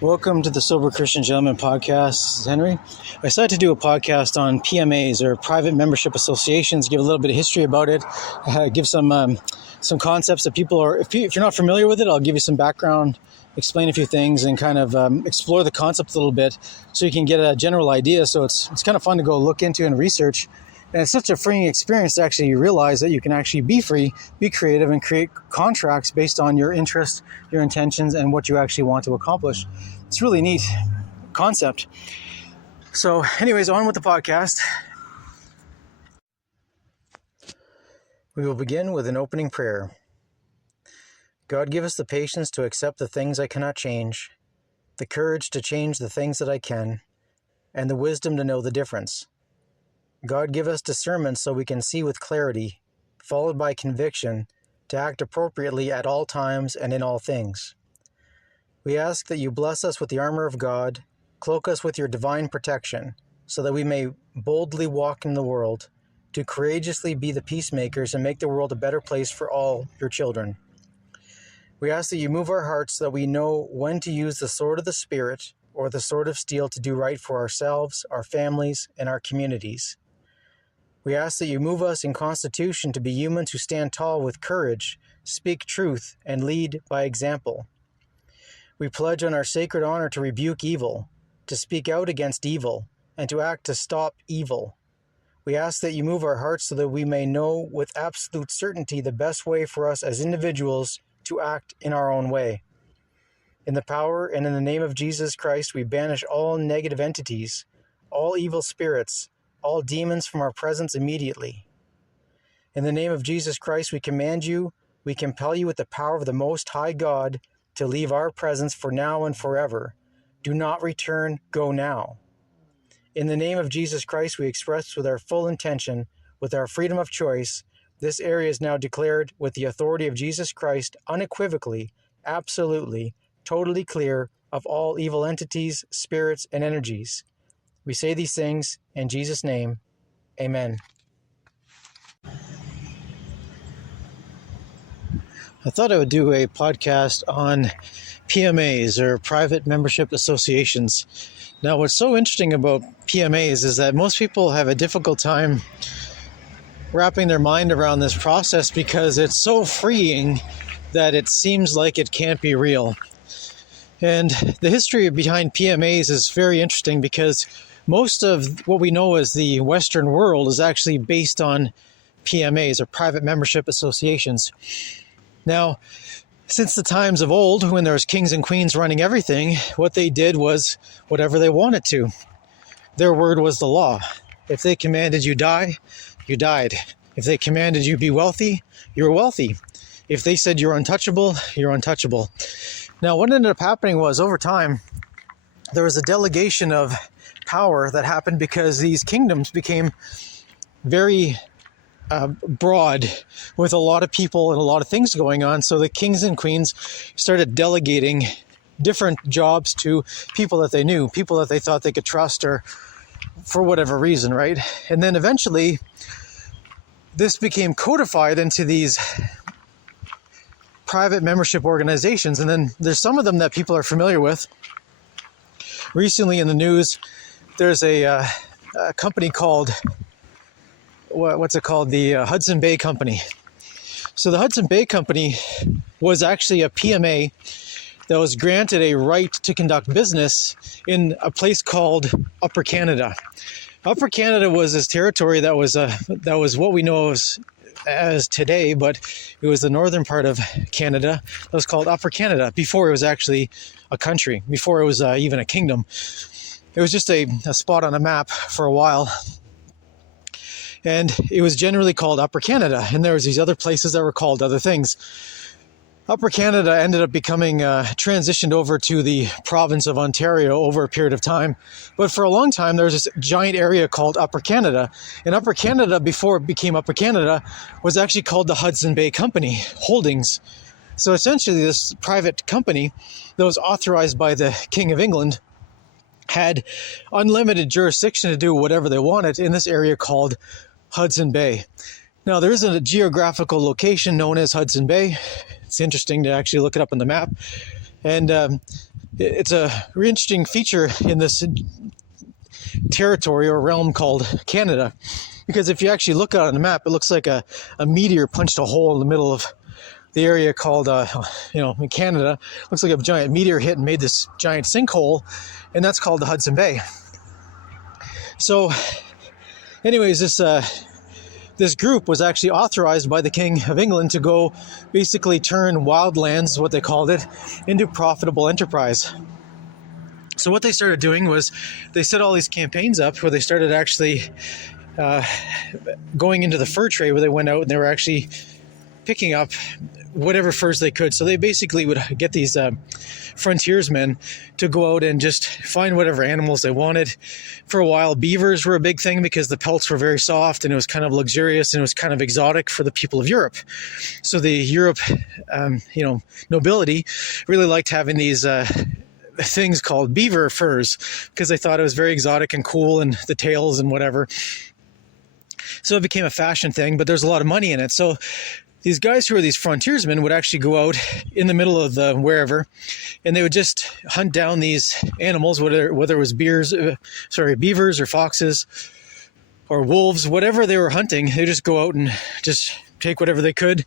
Welcome to the Sober Christian Gentleman podcast. This is Henry. I decided to do a podcast on PMAs, or private membership associations, give a little bit of history about it, give some concepts that people are, if you're not familiar with it, I'll give you some background, explain a few things, and kind of explore the concept a little bit so you can get a general idea. So it's kind of fun to go look into and research. And it's such a freeing experience to actually realize that you can actually be free, be creative, and create contracts based on your interests, your intentions, and what you actually want to accomplish. It's a really neat concept. So anyways, on with the podcast. We will begin with an opening prayer. God, give us the patience to accept the things I cannot change, the courage to change the things that I can, and the wisdom to know the difference. God, give us discernment so we can see with clarity, followed by conviction, to act appropriately at all times and in all things. We ask that you bless us with the armor of God, cloak us with your divine protection, so that we may boldly walk in the world, to courageously be the peacemakers and make the world a better place for all your children. We ask that you move our hearts so that we know when to use the sword of the Spirit or the sword of steel to do right for ourselves, our families, and our communities. We ask that you move us in constitution to be humans who stand tall with courage, speak truth, and lead by example. We pledge on our sacred honor to rebuke evil, to speak out against evil, and to act to stop evil. We ask that you move our hearts so that we may know with absolute certainty the best way for us as individuals to act in our own way. In the power and in the name of Jesus Christ, we banish all negative entities, all evil spirits, all demons from our presence immediately. In the name of Jesus Christ, we command you, we compel you with the power of the Most High God to leave our presence for now and forever. Do not return, go now. In the name of Jesus Christ, we express with our full intention, with our freedom of choice, this area is now declared with the authority of Jesus Christ unequivocally, absolutely, totally clear of all evil entities, spirits, and energies. We say these things in Jesus' name. Amen. I thought I would do a podcast on PMAs, or private membership associations. Now, what's so interesting about PMAs is that most people have a difficult time wrapping their mind around this process because it's so freeing that it seems like it can't be real. And the history behind PMAs is very interesting because most of what we know as the Western world is actually based on PMAs, or private membership associations. Now, since the times of old, when there was kings and queens running everything, what they did was whatever they wanted to. Their word was the law. If they commanded you die, you died. If they commanded you be wealthy, you were wealthy. If they said you're untouchable, you're untouchable. Now, what ended up happening was, over time, there was a delegation of power that happened because these kingdoms became very broad, with a lot of people and a lot of things going on. So the kings and queens started delegating different jobs to people that they knew, people that they thought they could trust, or for whatever reason, right? And then eventually this became codified into these private membership organizations. And then there's some of them that people are familiar with. Recently in the news, there's a company called, what's it called? The Hudson Bay Company. So the Hudson Bay Company was actually a PMA that was granted a right to conduct business in a place called Upper Canada. Upper Canada was this territory that was what we know as today, but it was the northern part of Canada that was called Upper Canada before it was actually a country, before it was even a kingdom. It was just a spot on a map for a while, and it was generally called Upper Canada, and there was these other places that were called other things. Upper Canada ended up becoming transitioned over to the province of Ontario over a period of time. But for a long time, there was this giant area called Upper Canada. And Upper Canada, before it became Upper Canada, was actually called the Hudson Bay Company Holdings. So essentially, this private company that was authorized by the King of England had unlimited jurisdiction to do whatever they wanted in this area called Hudson Bay. Now, there is a geographical location known as Hudson Bay. It's interesting to actually look it up on the map. And it's a really interesting feature in this territory or realm called Canada. Because if you actually look at it on the map, it looks like a meteor punched a hole in the middle of the area called, in Canada. It looks like a giant meteor hit and made this giant sinkhole. And that's called the Hudson Bay. So, anyways, this group was actually authorized by the King of England to go basically turn wildlands, what they called it, into profitable enterprise. So what they started doing was they set all these campaigns up where they started actually going into the fur trade, where they went out and they were actually picking up whatever furs they could. So they basically would get these frontiersmen to go out and just find whatever animals they wanted. For a while, beavers were a big thing because the pelts were very soft and it was kind of luxurious and it was kind of exotic for the people of Europe. So the Europe, nobility really liked having these things called beaver furs because they thought it was very exotic and cool, and the tails and whatever. So it became a fashion thing, but there's a lot of money in it. So these guys who are these frontiersmen would actually go out in the middle of the wherever, and they would just hunt down these animals, whether it was beavers or foxes or wolves, whatever they were hunting. They just go out and just take whatever they could,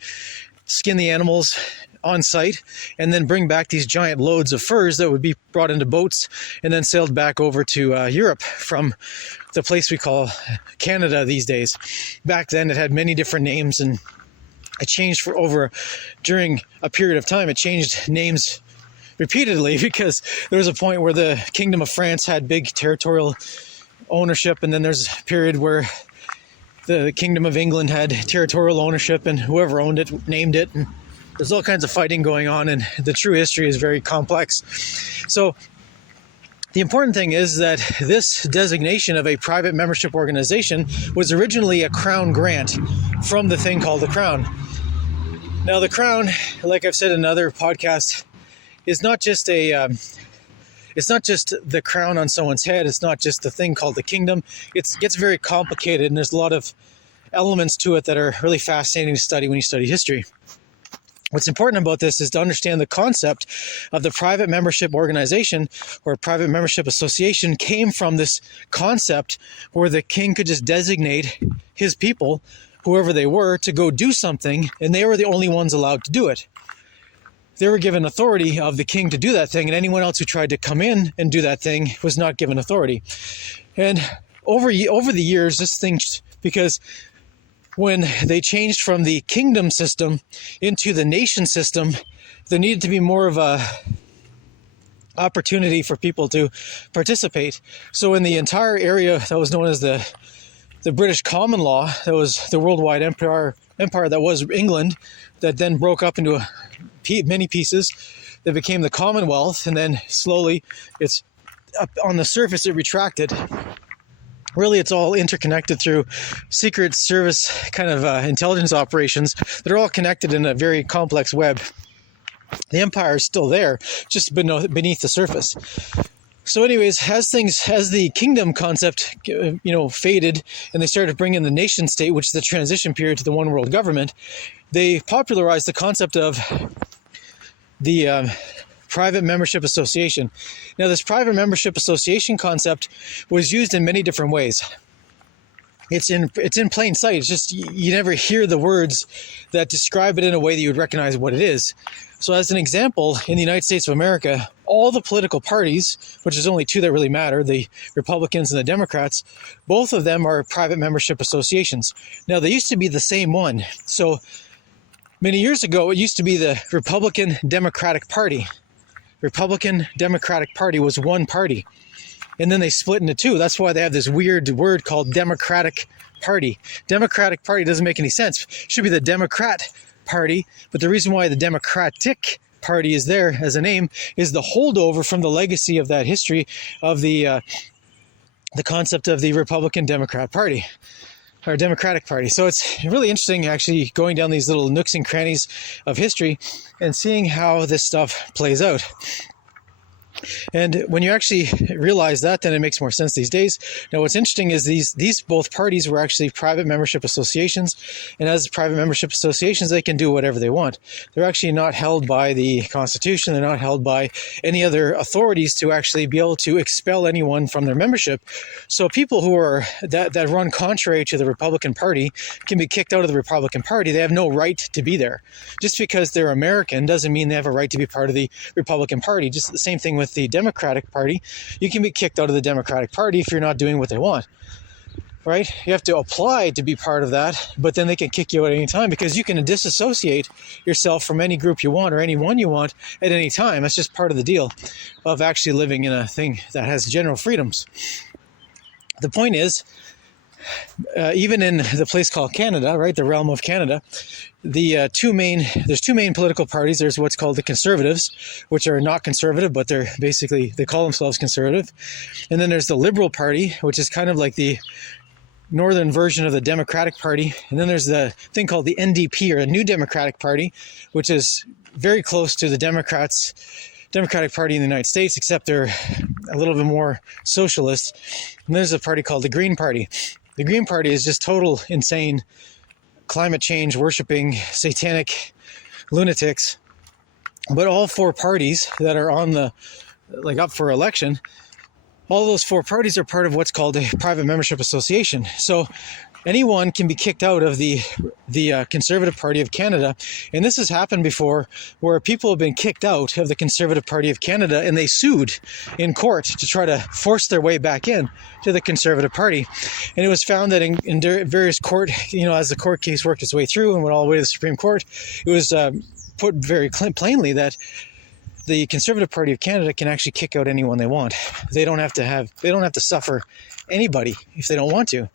skin the animals on site, and then bring back these giant loads of furs that would be brought into boats and then sailed back over to Europe from the place we call Canada these days. Back then it had many different names, and it changed during a period of time. It changed names repeatedly because there was a point where the Kingdom of France had big territorial ownership, and then there's a period where the Kingdom of England had territorial ownership, and whoever owned it named it. And there's all kinds of fighting going on, and the true history is very complex. So the important thing is that this designation of a private membership organization was originally a crown grant from the thing called the crown. Now, the crown, like I've said in another podcast, is not just it's not just the crown on someone's head. It's not just the thing called the kingdom. It gets very complicated, and there's a lot of elements to it that are really fascinating to study when you study history. What's important about this is to understand the concept of the private membership organization or private membership association came from this concept where the king could just designate his people, whoever they were, to go do something, and they were the only ones allowed to do it. They were given authority of the king to do that thing, and anyone else who tried to come in and do that thing was not given authority. And over the years, this thing, because when they changed from the kingdom system into the nation system, there needed to be more of a opportunity for people to participate. So in the entire area that was known as the British common law, that was the worldwide empire that was England, that then broke up into many pieces, that became the Commonwealth, and then slowly, it's on the surface, it retracted. Really, it's all interconnected through secret service kind of intelligence operations that are all connected in a very complex web. The empire is still there, just beneath the surface. So anyways, as the kingdom concept, faded, and they started bringing the nation state, which is the transition period to the one world government, they popularized the concept of the private membership association. Now, this private membership association concept was used in many different ways. it's in plain sight. It's just you never hear the words that describe it in a way that you would recognize what it is. So as an example, in the United States of America, all the political parties, which is only two that really matter, the Republicans and the Democrats, both of them are private membership associations. Now, they used to be the same one. So many years ago, it used to be the Republican Democratic Party. Republican Democratic Party was one party. And then they split into two. That's why they have this weird word called Democratic Party. Democratic Party doesn't make any sense. It should be the Democrat Party. But the reason why the Democratic Party is there as a name is the holdover from the legacy of that history of the concept of the Republican Democrat Party, or Democratic Party. So it's really interesting actually going down these little nooks and crannies of history and seeing how this stuff plays out. And when you actually realize that, then it makes more sense these days. Now, what's interesting is these both parties were actually private membership associations. And as private membership associations, they can do whatever they want. They're actually not held by the Constitution. They're not held by any other authorities to actually be able to expel anyone from their membership. So people who are that run contrary to the Republican Party can be kicked out of the Republican Party. They have no right to be there. Just because they're American doesn't mean they have a right to be part of the Republican Party. Just the same thing with the Democratic Party. You can be kicked out of the Democratic Party if you're not doing what they want, right? You have to apply to be part of that, but then they can kick you out at any time because you can disassociate yourself from any group you want or anyone you want at any time. That's just part of the deal of actually living in a thing that has general freedoms. The point is, even in the place called Canada, right, the realm of Canada, there's two main political parties. There's what's called the Conservatives, which are not conservative, but they call themselves conservative. And then there's the Liberal Party, which is kind of like the northern version of the Democratic Party. And then there's the thing called the NDP, or the New Democratic Party, which is very close to the Democratic Party in the United States, except they're a little bit more socialist. And there's a party called the Green Party. The Green Party is just total insane, climate change worshipping, satanic lunatics. But all four parties that are on up for election, all those four parties are part of what's called a private membership association. So anyone can be kicked out of the Conservative Party of Canada. And this has happened before, where people have been kicked out of the Conservative Party of Canada and they sued in court to try to force their way back in to the Conservative Party. And it was found that in various court, as the court case worked its way through and went all the way to the Supreme Court, it was put very plainly that the Conservative Party of Canada can actually kick out anyone they want. They don't have to suffer anybody if they don't want to.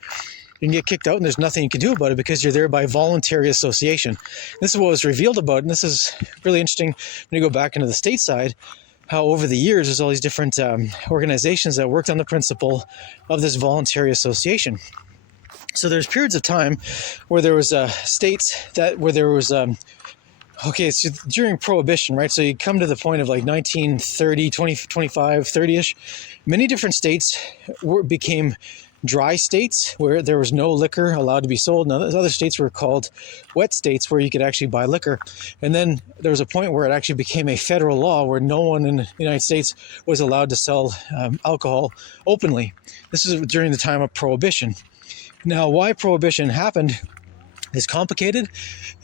You can get kicked out and there's nothing you can do about it because you're there by voluntary association. This is what was revealed about, and this is really interesting when you go back into the stateside, how over the years there's all these different organizations that worked on the principle of this voluntary association. So there's periods of time where there was states where there was it's during Prohibition, right? So you come to the point of like 1930, 25, 30-ish. Many different states became dry states where there was no liquor allowed to be sold. Now, other states were called wet states where you could actually buy liquor. And then there was a point where it actually became a federal law where no one in the United States was allowed to sell alcohol openly. This is during the time of Prohibition. Now, why Prohibition happened is complicated,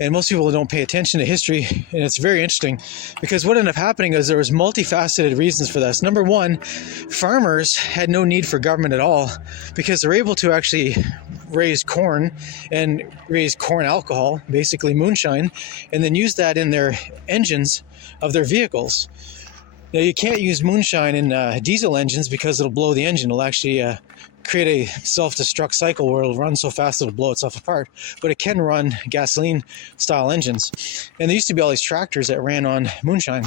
and most people don't pay attention to history, and it's very interesting because what ended up happening is there was multifaceted reasons for this. Number one, farmers had no need for government at all because they're able to actually raise corn and raise corn alcohol, basically moonshine, and then use that in their engines of their vehicles. Now, you can't use moonshine in diesel engines because it'll blow the engine. It'll actually create a self-destruct cycle where it'll run so fast it'll blow itself apart. But it can run gasoline-style engines. And there used to be all these tractors that ran on moonshine.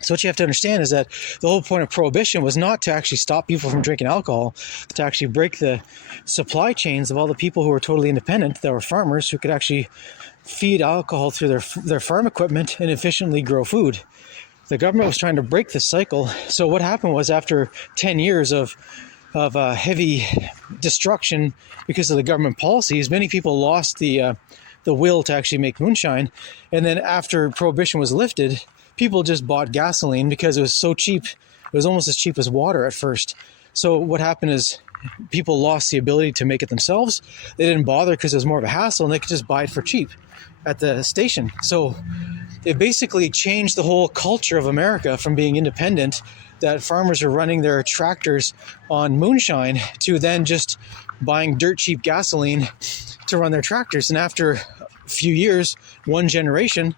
So what you have to understand is that the whole point of Prohibition was not to actually stop people from drinking alcohol, but to actually break the supply chains of all the people who were totally independent, that were farmers, who could actually feed alcohol through their farm equipment and efficiently grow food. The government was trying to break this cycle. So what happened was, after 10 years of heavy destruction because of the government policies, many people lost the will to actually make moonshine. And then after Prohibition was lifted, people just bought gasoline because it was so cheap. It was almost as cheap as water at first. So what happened is people lost the ability to make it themselves. They didn't bother because it was more of a hassle, and they could just buy it for cheap at the station. So it basically changed the whole culture of America from being independent, that farmers are running their tractors on moonshine, to then just buying dirt cheap gasoline to run their tractors. And after a few years, one generation,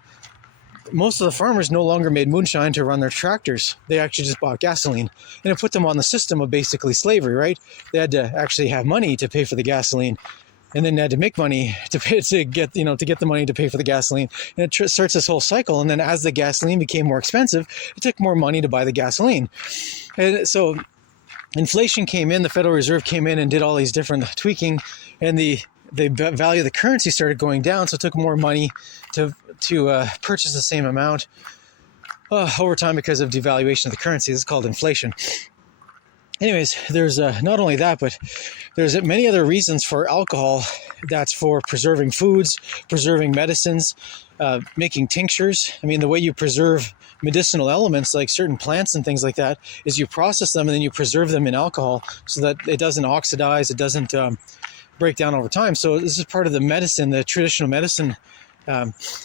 most of the farmers no longer made moonshine to run their tractors. They actually just bought gasoline, and it put them on the system of basically slavery, right? They had to actually have money to pay for the gasoline, and then they had to make money to get the money to pay for the gasoline. And it starts this whole cycle. And then as the gasoline became more expensive, it took more money to buy the gasoline. And so inflation came in, the Federal Reserve came in and did all these different tweaking, and the value of the currency started going down. So it took more money to purchase the same amount over time because of devaluation of the currency. This is called inflation. Anyways, there's not only that, but there's many other reasons for alcohol. That's for preserving foods, preserving medicines, making tinctures. I mean, the way you preserve medicinal elements like certain plants and things like that is you process them and then you preserve them in alcohol so that it doesn't oxidize, it doesn't break down over time. So this is part of the medicine, the traditional medicine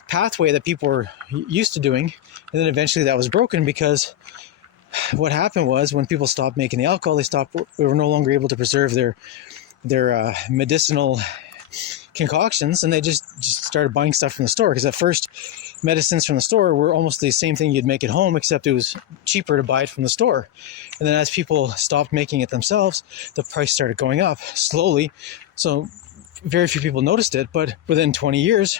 pathway that people were used to doing. And then eventually that was broken because what happened was when people stopped making the alcohol, they were no longer able to preserve their medicinal concoctions, and they just started buying stuff from the store, because at first medicines from the store were almost the same thing you'd make at home, except it was cheaper to buy it from the store. And then as people stopped making it themselves, the price started going up slowly. So very few people noticed it, but within 20 years,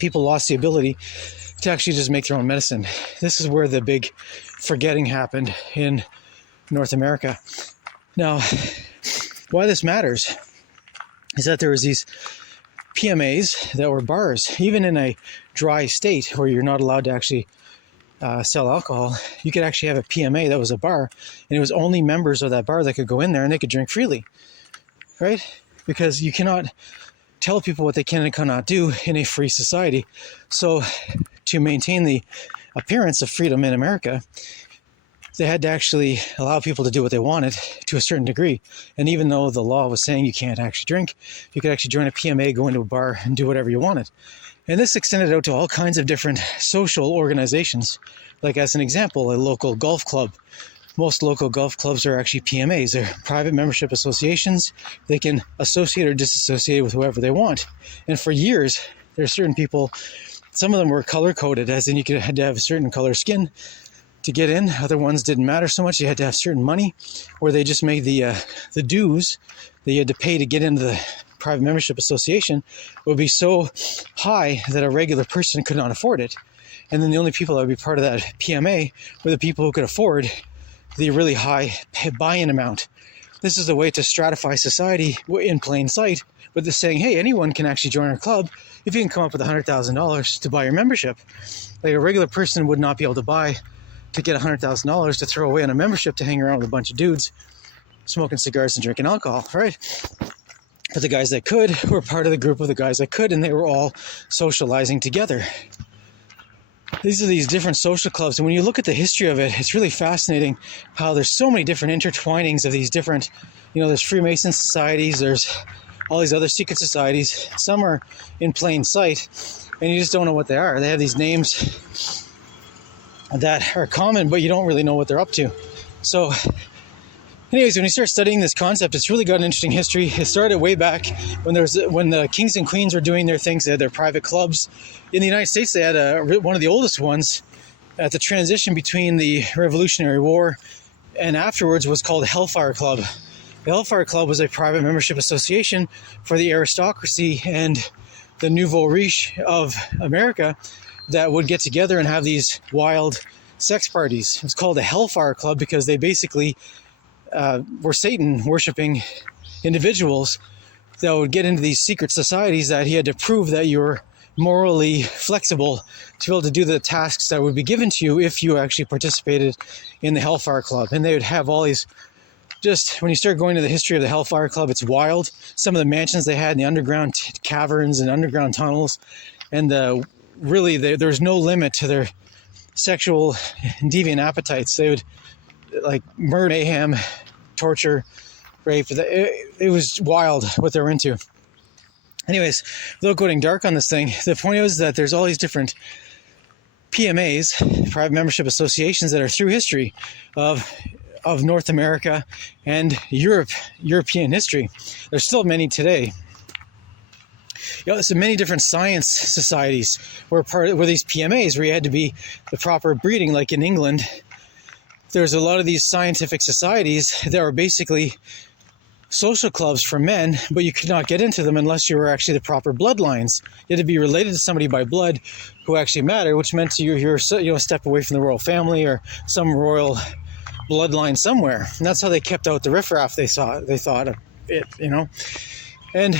people lost the ability to actually just make their own medicine. This is where the big forgetting happened in North America. Now, why this matters is that there was these PMAs that were bars. Even in a dry state where you're not allowed to actually sell alcohol, you could actually have a PMA that was a bar, and it was only members of that bar that could go in there and they could drink freely, right? Because you cannot tell people what they can and cannot do in a free society. So to maintain the appearance of freedom in America, they had to actually allow people to do what they wanted to a certain degree. And even though the law was saying you can't actually drink, you could actually join a PMA, go into a bar, and do whatever you wanted. And this extended out to all kinds of different social organizations. Like, as an example, a local golf club. Most local golf clubs are actually PMAs. They're private membership associations. They can associate or disassociate with whoever they want. And for years, there are certain people, some of them were color-coded, as in you had to have a certain color skin to get in. Other ones didn't matter so much. You had to have certain money, or they just made the dues that you had to pay to get into the private membership association would be so high that a regular person could not afford it. And then the only people that would be part of that PMA were the people who could afford the really high buy-in amount. This is a way to stratify society in plain sight, with this saying, hey, anyone can actually join our club if you can come up with $100,000 to buy your membership. Like, a regular person would not be able to get $100,000 to throw away on a membership to hang around with a bunch of dudes smoking cigars and drinking alcohol, right? But the guys that could were part of the group of the guys that could, and they were all socializing together. These are these different social clubs, and when you look at the history of it, it's really fascinating how there's so many different intertwinings of these different, there's Freemason societies, there's all these other secret societies. Some are in plain sight, and you just don't know what they are. They have these names that are common, but you don't really know what they're up to. So anyways, when you start studying this concept, it's really got an interesting history. It started way back when the kings and queens were doing their things. They had their private clubs. In the United States, they had one of the oldest ones at the transition between the Revolutionary War and afterwards was called Hellfire Club. The Hellfire Club was a private membership association for the aristocracy and the nouveau riche of America that would get together and have these wild sex parties. It was called a Hellfire Club because they basically were Satan worshipping individuals that would get into these secret societies that he had to prove that you were morally flexible to be able to do the tasks that would be given to you if you actually participated in the Hellfire Club. And they would have all these, just when you start going to the history of the Hellfire Club, it's wild. Some of the mansions they had in the underground caverns and underground tunnels, and there's no limit to their sexual and deviant appetites. They would like murder, mayhem, torture, rape. It was wild what they were into. Anyways, without going dark on this thing, the point is that there's all these different PMAs, private membership associations, that are through history of North America and European history. There's still many today. So many different science societies were these PMAs, where you had to be the proper breeding. Like in England, there's a lot of these scientific societies that were basically social clubs for men, but you could not get into them unless you were actually the proper bloodlines. You had to be related to somebody by blood who actually mattered, which meant you're a step away from the royal family or some royal bloodline somewhere. And that's how they kept out the riffraff. They thought of it, and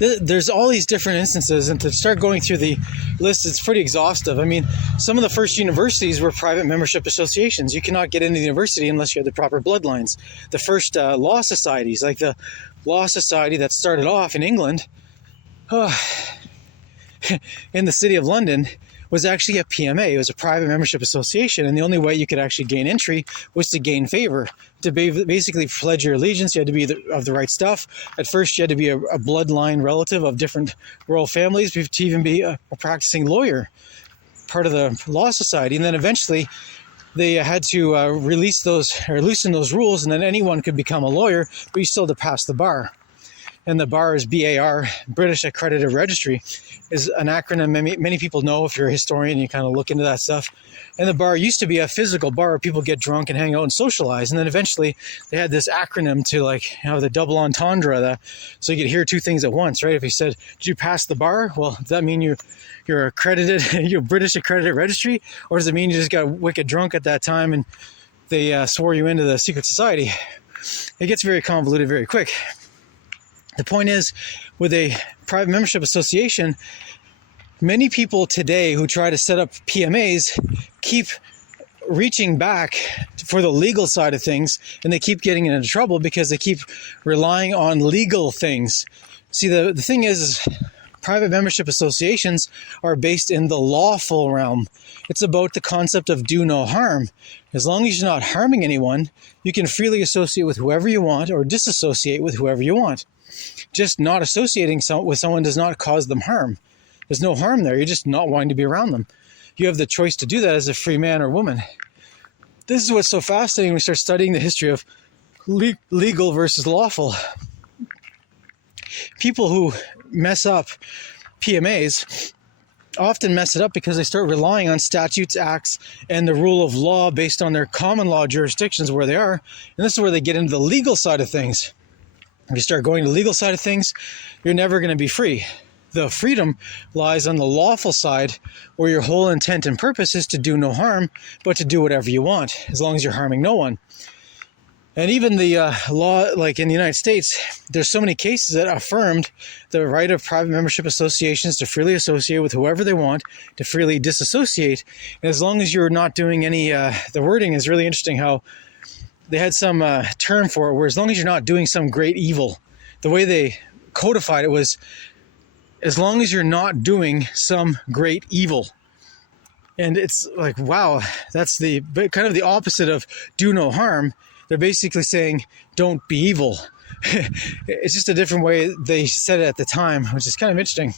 there's all these different instances, and to start going through the list, it's pretty exhaustive. I mean, some of the first universities were private membership associations. You cannot get into the university unless you had the proper bloodlines. The first law societies, like the law society that started off in England, in the city of London, was actually a PMA. It was a private membership association, and the only way you could actually gain entry was to gain favor. To basically pledge your allegiance, you had to be of the right stuff. At first, you had to be a bloodline relative of different royal families to even be a practicing lawyer, part of the law society. And then eventually, they had to loosen those rules, and then anyone could become a lawyer, but you still had to pass the bar. And the bar is BAR, British Accredited Registry, is an acronym many people know. If you're a historian, you kind of look into that stuff. And the bar used to be a physical bar where people get drunk and hang out and socialize. And then eventually they had this acronym to the double entendre, so you could hear two things at once, right? If you said, did you pass the bar? Well, does that mean you're accredited, you're British Accredited Registry? Or does it mean you just got wicked drunk at that time and they swore you into the secret society? It gets very convoluted very quick. The point is, with a private membership association, many people today who try to set up PMAs keep reaching back for the legal side of things, and they keep getting into trouble because they keep relying on legal things. See, the thing is private membership associations are based in the lawful realm. It's about the concept of do no harm. As long as you're not harming anyone, you can freely associate with whoever you want or disassociate with whoever you want. Just not associating with someone does not cause them harm. There's no harm there. You're just not wanting to be around them. You have the choice to do that as a free man or woman. This is what's so fascinating when we start studying the history of legal versus lawful. People who mess up PMAs often mess it up because they start relying on statutes, acts, and the rule of law based on their common law jurisdictions where they are. And this is where they get into the legal side of things. If you start going to the legal side of things, you're never going to be free. The freedom lies on the lawful side, where your whole intent and purpose is to do no harm, but to do whatever you want, as long as you're harming no one. And even the law, like in the United States, there's so many cases that affirmed the right of private membership associations to freely associate with whoever they want, to freely disassociate. And as long as you're not doing any, the wording is really interesting how they had some term for it, where as long as you're not doing some great evil, the way they codified it was, as long as you're not doing some great evil. And it's like, wow, that's kind of the opposite of do no harm. They're basically saying, don't be evil. It's just a different way they said it at the time, which is kind of interesting.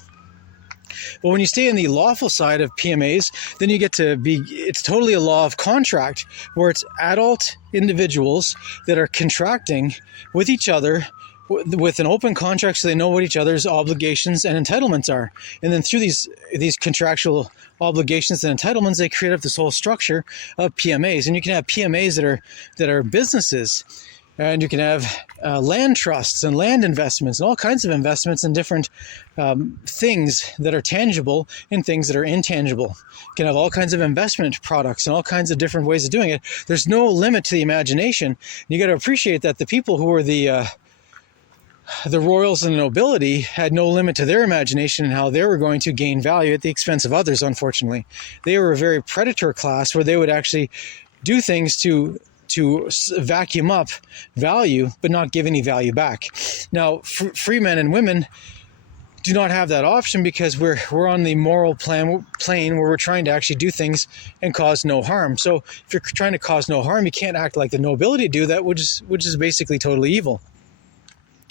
But when you stay in the lawful side of PMAs, then you get to it's totally a law of contract, where it's adult individuals that are contracting with each other with an open contract, so they know what each other's obligations and entitlements are. And then through these contractual obligations and entitlements, they create up this whole structure of PMAs. And you can have PMAs that are businesses, and you can have land trusts and land investments and all kinds of investments in different things that are tangible and things that are intangible. You can have all kinds of investment products and all kinds of different ways of doing it. There's no limit to the imagination. You got to appreciate that the people who were the royals and the nobility had no limit to their imagination and how they were going to gain value at the expense of others, unfortunately. They were a very predator class, where they would actually do things to vacuum up value, but not give any value back. Now, free men and women do not have that option because we're on the moral plane where we're trying to actually do things and cause no harm. So if you're trying to cause no harm, you can't act like the nobility do that, which is basically totally evil.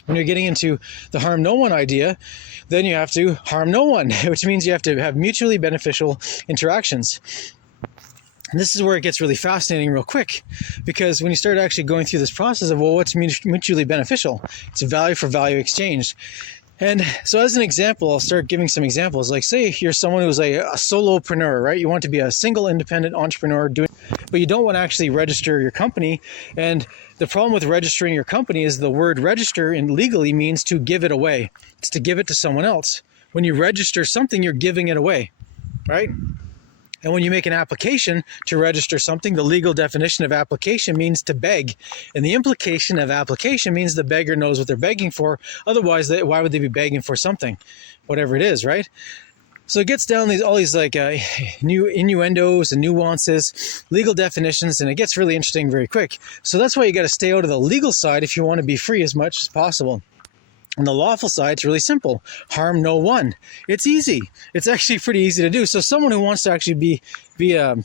When you're getting into the harm no one idea, then you have to harm no one, which means you have to have mutually beneficial interactions. And this is where it gets really fascinating real quick, because when you start actually going through this process of, well, what's mutually beneficial? It's a value for value exchange. And so as an example, I'll start giving some examples. Like, say you're someone who's a solopreneur, right? You want to be a single independent entrepreneur, but you don't want to actually register your company. And the problem with registering your company is the word register in legally means to give it away. It's to give it to someone else. When you register something, you're giving it away, right? And when you make an application to register something, the legal definition of application means to beg. And the implication of application means the beggar knows what they're begging for. Otherwise, why would they be begging for something? Whatever it is, right? So it gets down all these like new innuendos and nuances, legal definitions, and it gets really interesting very quick. So that's why you got to stay out of the legal side if you want to be free as much as possible. On the lawful side, it's really simple. Harm no one. It's easy. It's actually pretty easy to do. So someone who wants to actually be a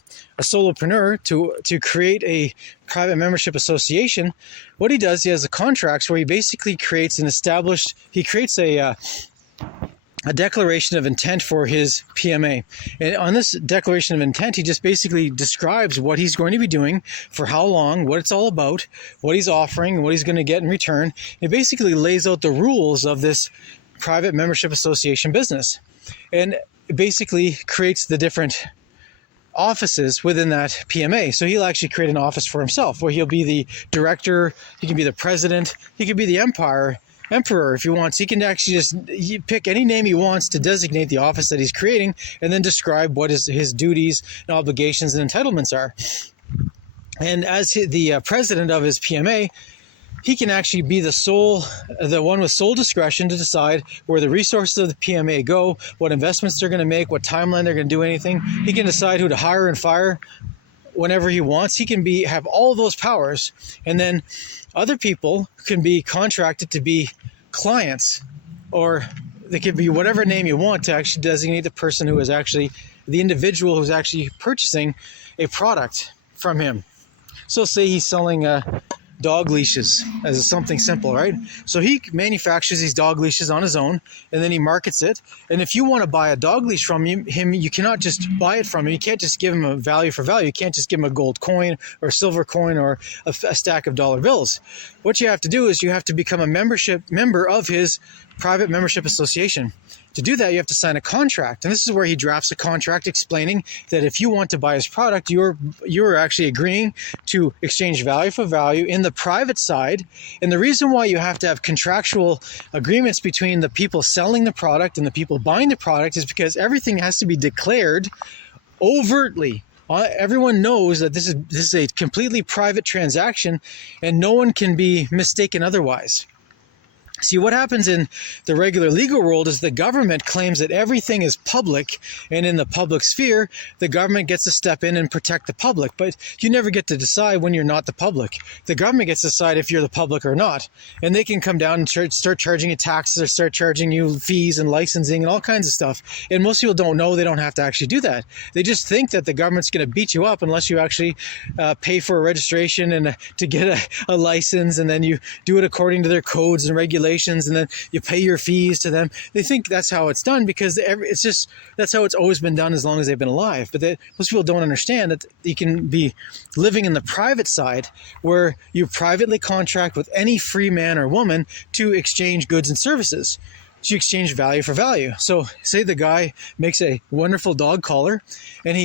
solopreneur to create a private membership association, what he does, he has a contracts where he basically creates a declaration of intent for his PMA. And on this declaration of intent, he just basically describes what he's going to be doing, for how long, what it's all about, what he's offering, what he's going to get in return. It basically lays out the rules of this private membership association business. And it basically creates the different offices within that PMA. So he'll actually create an office for himself where he'll be the director, he can be the president, he can be the emperor if he wants. He can actually just pick any name he wants to designate the office that he's creating, and then describe what his duties and obligations and entitlements are. And as the president of his PMA, he can actually be the one with sole discretion to decide where the resources of the PMA go, what investments they're going to make, what timeline they're going to do anything. He can decide who to hire and fire whenever he wants. He can have all of those powers, and then other people can be contracted to be clients, or they could be whatever name you want to actually designate the person who is actually the individual who's actually purchasing a product from him. So say he's selling dog leashes as something simple, right? So he manufactures these dog leashes on his own, and then he markets it. And if you want to buy a dog leash from him, you cannot just buy it from him. You can't just give him a value for value. You can't just give him a gold coin or a silver coin or a stack of dollar bills. What you have to do is you have to become a member of his private membership association. To do that, you have to sign a contract. And this is where he drafts a contract explaining that if you want to buy his product, you're actually agreeing to exchange value for value in the private side. And the reason why you have to have contractual agreements between the people selling the product and the people buying the product is because everything has to be declared overtly. Everyone knows that this is a completely private transaction, and no one can be mistaken otherwise. See, what happens in the regular legal world is the government claims that everything is public, and in the public sphere, the government gets to step in and protect the public. But you never get to decide when you're not the public. The government gets to decide if you're the public or not. And they can come down and start charging you taxes or start charging you fees and licensing and all kinds of stuff. And most people don't know they don't have to actually do that. They just think that the government's going to beat you up unless you actually pay for a registration and to get a license, and then you do it according to their codes and regulations. And then you pay your fees to them. They think that's how it's done because that's how it's always been done as long as they've been alive. But most people don't understand that you can be living in the private side where you privately contract with any free man or woman to exchange goods and services. So you exchange value for value. So say the guy makes a wonderful dog collar, and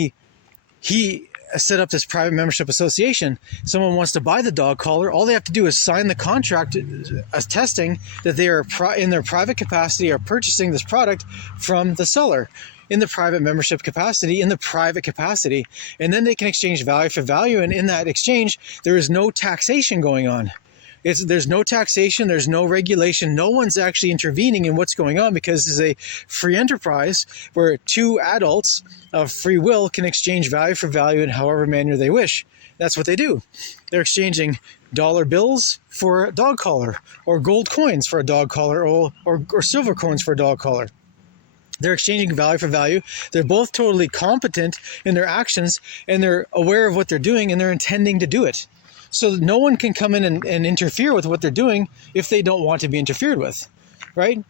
he set up this private membership association. Someone wants to buy the dog collar. All they have to do is sign the contract attesting that they are in their private capacity are purchasing this product from the seller in the private membership capacity, in the private capacity. And then they can exchange value for value. And in that exchange, there is no taxation going on. There's no taxation, there's no regulation, no one's actually intervening in what's going on because this is a free enterprise where two adults of free will can exchange value for value in however manner they wish. That's what they do. They're exchanging dollar bills for a dog collar, or gold coins for a dog collar, or silver coins for a dog collar. They're exchanging value for value. They're both totally competent in their actions, and they're aware of what they're doing, and they're intending to do it. So no one can come in and interfere with what they're doing if they don't want to be interfered with, right?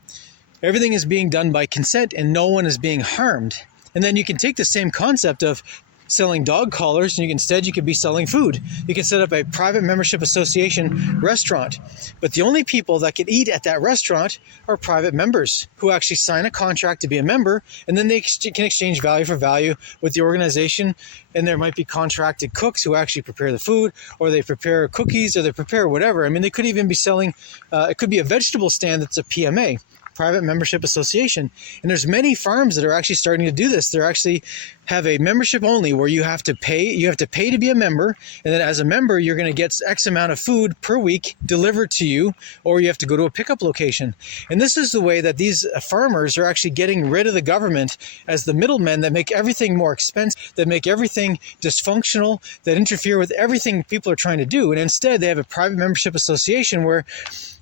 Everything is being done by consent, and no one is being harmed. And then you can take the same concept of selling dog collars, and you could be selling food. You can set up a private membership association restaurant, but the only people that can eat at that restaurant are private members who actually sign a contract to be a member, and then they can exchange value for value with the organization. And there might be contracted cooks who actually prepare the food, or they prepare cookies, or they prepare whatever. I mean, they could even be selling, it could be a vegetable stand that's a PMA, private membership association. And there's many farms that are actually starting to do this. They're actually have a membership only, where you have to pay to be a member, and then as a member you're going to get X amount of food per week delivered to you, or you have to go to a pickup location. And this is the way that these farmers are actually getting rid of the government as the middlemen that make everything more expensive, that make everything dysfunctional, that interfere with everything people are trying to do. And instead they have a private membership association where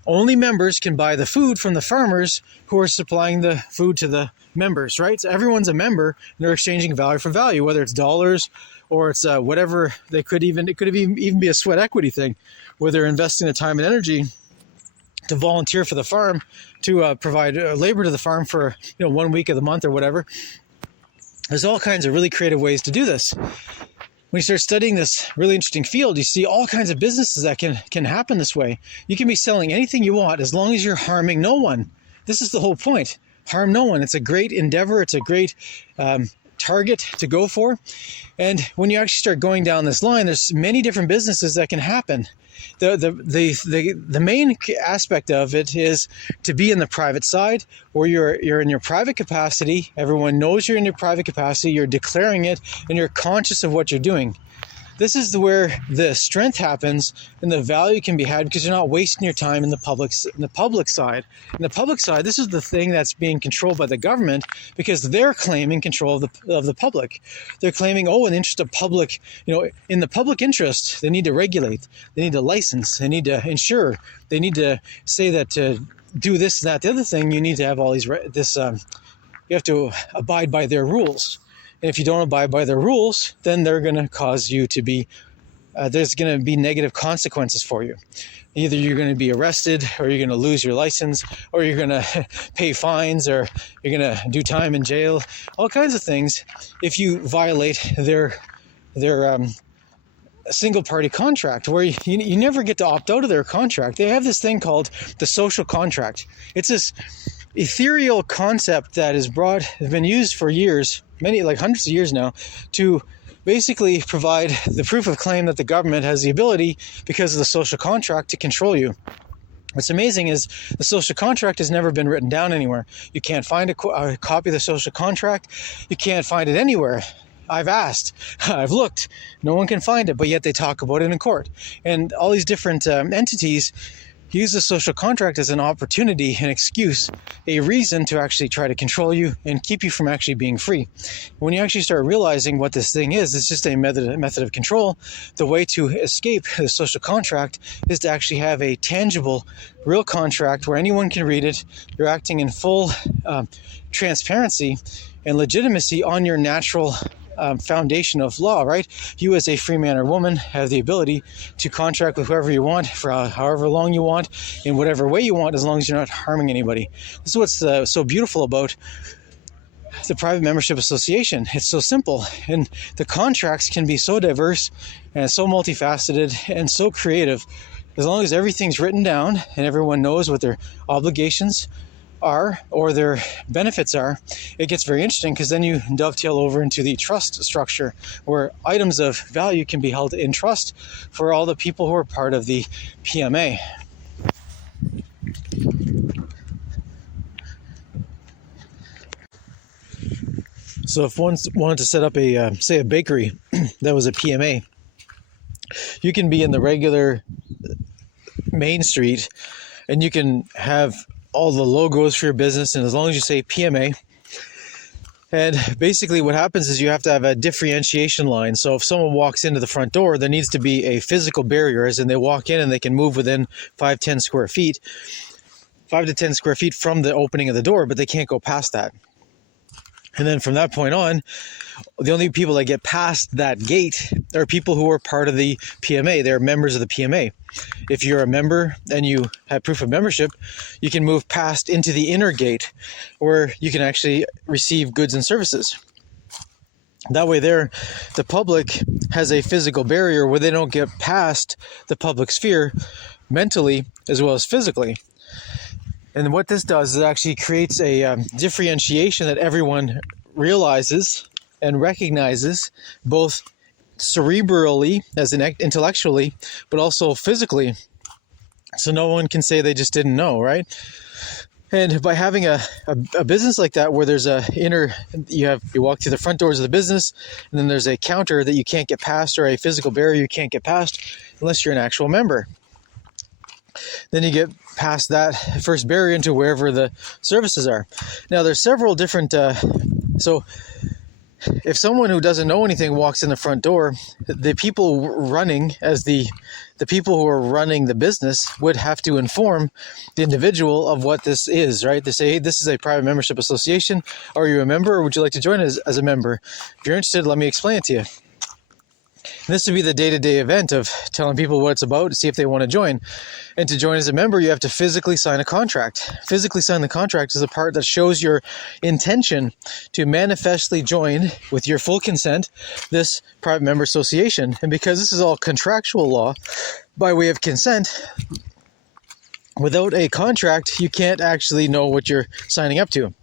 only members can buy the food from the farmers who are supplying the food to the members, right? So everyone's a member, and they're exchanging value for value, whether it's dollars or it's whatever. It could even be a sweat equity thing, where they're investing the time and energy to volunteer for the farm, to provide labor to the farm for 1 week of the month or whatever. There's all kinds of really creative ways to do this. When you start studying this really interesting field, you see all kinds of businesses that can happen this way. You can be selling anything you want as long as you're harming no one. This is the whole point. Harm no one. It's a great endeavor. It's a great target to go for. And when you actually start going down this line, there's many different businesses that can happen. The main aspect of it is to be in the private side, or you're in your private capacity. Everyone knows you're in your private capacity. You're declaring it, and you're conscious of what you're doing. This is where the strength happens and the value can be had, because you're not wasting your time in the public side. In the public side, this is the thing that's being controlled by the government, because they're claiming control of the public. They're claiming, in the interest of public, in the public interest, they need to regulate, they need to license, they need to insure, they need to say that to do this, that, the other thing, you need to have all these, you have to abide by their rules. And if you don't abide by their rules, then they're going to cause you to be, there's going to be negative consequences for you. Either you're going to be arrested, or you're going to lose your license, or you're going to pay fines, or you're going to do time in jail, all kinds of things if you violate their single party contract, where you never get to opt out of their contract. They have this thing called the social contract. It's this ethereal concept that has been used for years, hundreds of years now, to basically provide the proof of claim that the government has the ability, because of the social contract, to control you. What's amazing is the social contract has never been written down anywhere. You can't find a copy of the social contract. You can't find it anywhere. I've asked, I've looked, no one can find it, but yet they talk about it in court. And all these different entities use the social contract as an opportunity, an excuse, a reason to actually try to control you and keep you from actually being free. When you actually start realizing what this thing is, it's just a method of control. The way to escape the social contract is to actually have a tangible, real contract where anyone can read it. You're acting in full transparency and legitimacy on your natural foundation of law, right? You as a free man or woman have the ability to contract with whoever you want for however long you want, in whatever way you want, as long as you're not harming anybody. This is what's so beautiful about the private membership association. It's so simple, and the contracts can be so diverse and so multifaceted and so creative. As long as everything's written down and everyone knows what their obligations are or their benefits are, it gets very interesting, because then you dovetail over into the trust structure, where items of value can be held in trust for all the people who are part of the PMA. So if one wanted to set up a bakery that was a PMA, you can be in the regular main street and you can have all the logos for your business, and as long as you say PMA, And basically what happens is you have to have a differentiation line. So if someone walks into the front door, there needs to be a physical barrier, as in they walk in and they can move within 5 to 10 square feet from the opening of the door, but they can't go past that. And then from that point on, the only people that get past that gate are people who are part of the PMA. They're members of the PMA. If you're a member and you have proof of membership, you can move past into the inner gate where you can actually receive goods and services. That way there, the public has a physical barrier where they don't get past the public sphere mentally as well as physically. And what this does is it actually creates a differentiation that everyone realizes and recognizes, both cerebrally, as in intellectually, but also physically. So no one can say they just didn't know, right? And by having a business like that, where there's you walk through the front doors of the business, and then there's a counter that you can't get past, or a physical barrier you can't get past unless you're an actual member. Then you get past that first barrier into wherever the services are. Now there's several different, so if someone who doesn't know anything walks in the front door, the people running, as the people who are running the business, would have to inform the individual of what this is, right? They say, hey, this is a private membership association. Are you a member, or would you like to join as a member? If you're interested, let me explain it to you. And this would be the day-to-day event of telling people what it's about to see if they want to join. And to join as a member, you have to physically sign a contract. Physically sign the contract is the part that shows your intention to manifestly join, with your full consent, this private member association. And because this is all contractual law, by way of consent, without a contract, you can't actually know what you're signing up to.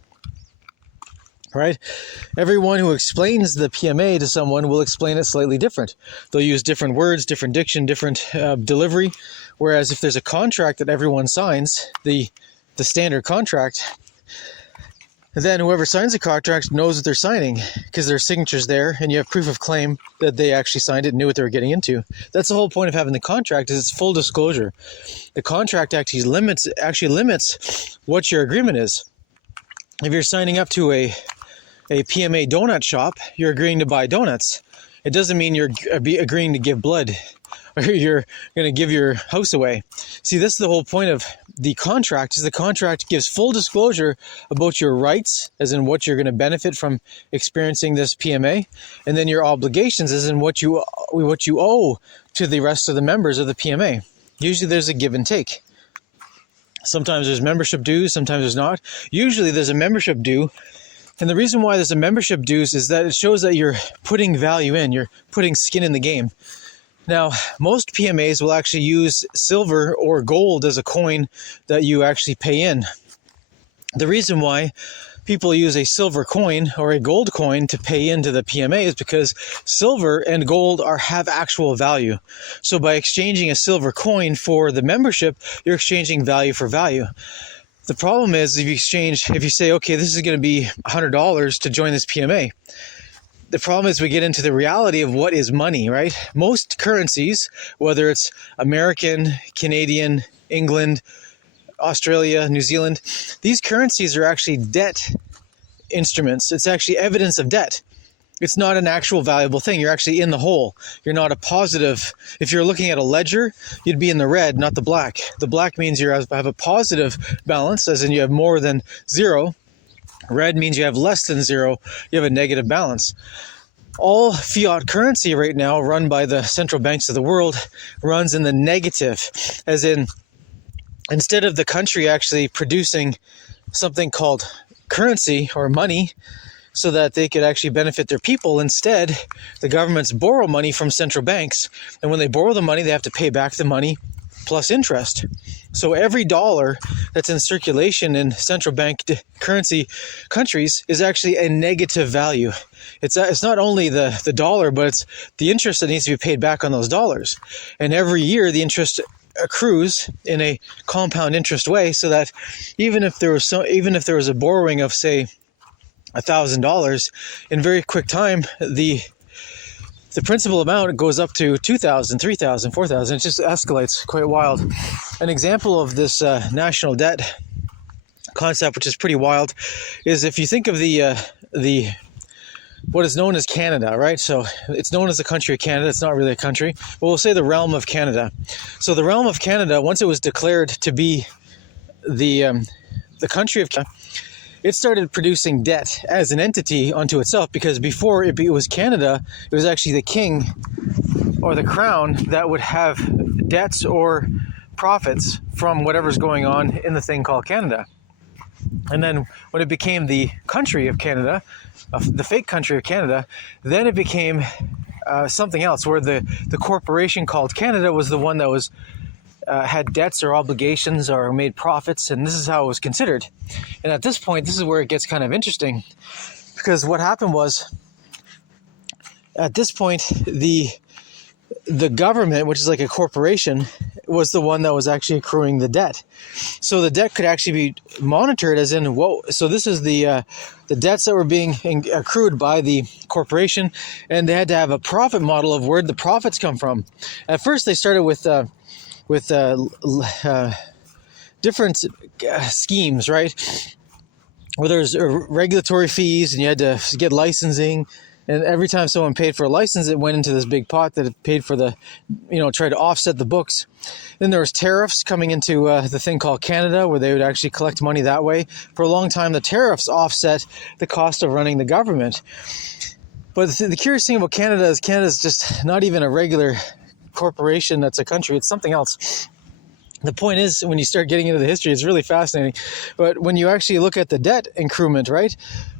Right? Everyone who explains the PMA to someone will explain it slightly different. They'll use different words, different diction, different delivery. Whereas if there's a contract that everyone signs, the standard contract, then whoever signs the contract knows what they're signing, because their signature's there and you have proof of claim that they actually signed it and knew what they were getting into. That's the whole point of having the contract, is it's full disclosure. The contract actually limits what your agreement is. If you're signing up to a PMA donut shop, you're agreeing to buy donuts. It doesn't mean you're agreeing to give blood, or you're going to give your house away. See, this is the whole point of the contract, is the contract gives full disclosure about your rights, as in what you're going to benefit from experiencing this PMA, and then your obligations, as in what you owe to the rest of the members of the PMA. Usually there's a give and take. Sometimes there's membership dues, sometimes there's not. Usually there's a membership due. And the reason why there's a membership dues is that it shows that you're putting value in, you're putting skin in the game. Now, most PMAs will actually use silver or gold as a coin that you actually pay in. The reason why people use a silver coin or a gold coin to pay into the PMA is because silver and gold have actual value. So by exchanging a silver coin for the membership, you're exchanging value for value. The problem is if you say, okay, this is going to be $100 to join this PMA. The problem is we get into the reality of what is money, right? Most currencies, whether it's American, Canadian, England, Australia, New Zealand, these currencies are actually debt instruments. It's actually evidence of debt. It's not an actual valuable thing. You're actually in the hole. You're not a positive. If you're looking at a ledger, you'd be in the red, not the black. The black means you have a positive balance, as in you have more than zero. Red means you have less than zero. You have a negative balance. All fiat currency right now, run by the central banks of the world, runs in the negative, as in instead of the country actually producing something called currency or money, so that they could actually benefit their people. Instead, the governments borrow money from central banks, and when they borrow the money, they have to pay back the money plus interest. So every dollar that's in circulation in central bank currency countries is actually a negative value. It's not only the dollar, but it's the interest that needs to be paid back on those dollars. And every year, the interest accrues in a compound interest way, so that even if there was a borrowing of, say, $1,000, in very quick time, the principal amount goes up to $2,000, $3,000, $4,000. It just escalates quite wild. An example of this national debt concept, which is pretty wild, is if you think of the what is known as Canada, right? So it's known as the country of Canada. It's not really a country, but we'll say the realm of Canada. So the realm of Canada, once it was declared to be the country of Canada, it started producing debt as an entity unto itself, because before it was Canada, it was actually the king or the crown that would have debts or profits from whatever's going on in the thing called Canada. And then when it became the country of Canada, the fake country of Canada, then it became something else, where the corporation called Canada was the one that was had debts or obligations or made profits, and this is how it was considered. And at this point, this is where it gets kind of interesting, because what happened was, at this point, the government, which is like a corporation, was the one that was actually accruing the debt. So the debt could actually be monitored as in, whoa, so this is the debts that were being accrued by the corporation, and they had to have a profit model of where the profits come from. At first, they started with different schemes, right? Where there's regulatory fees, and you had to get licensing. And every time someone paid for a license, it went into this big pot that it paid for tried to offset the books. Then there was tariffs coming into the thing called Canada, where they would actually collect money that way. For a long time, the tariffs offset the cost of running the government. But the curious thing about Canada is Canada's just not even a regular corporation that's a country. It's something else. The point is, when you start getting into the history, it's really fascinating. But when you actually look at the debt increment, right?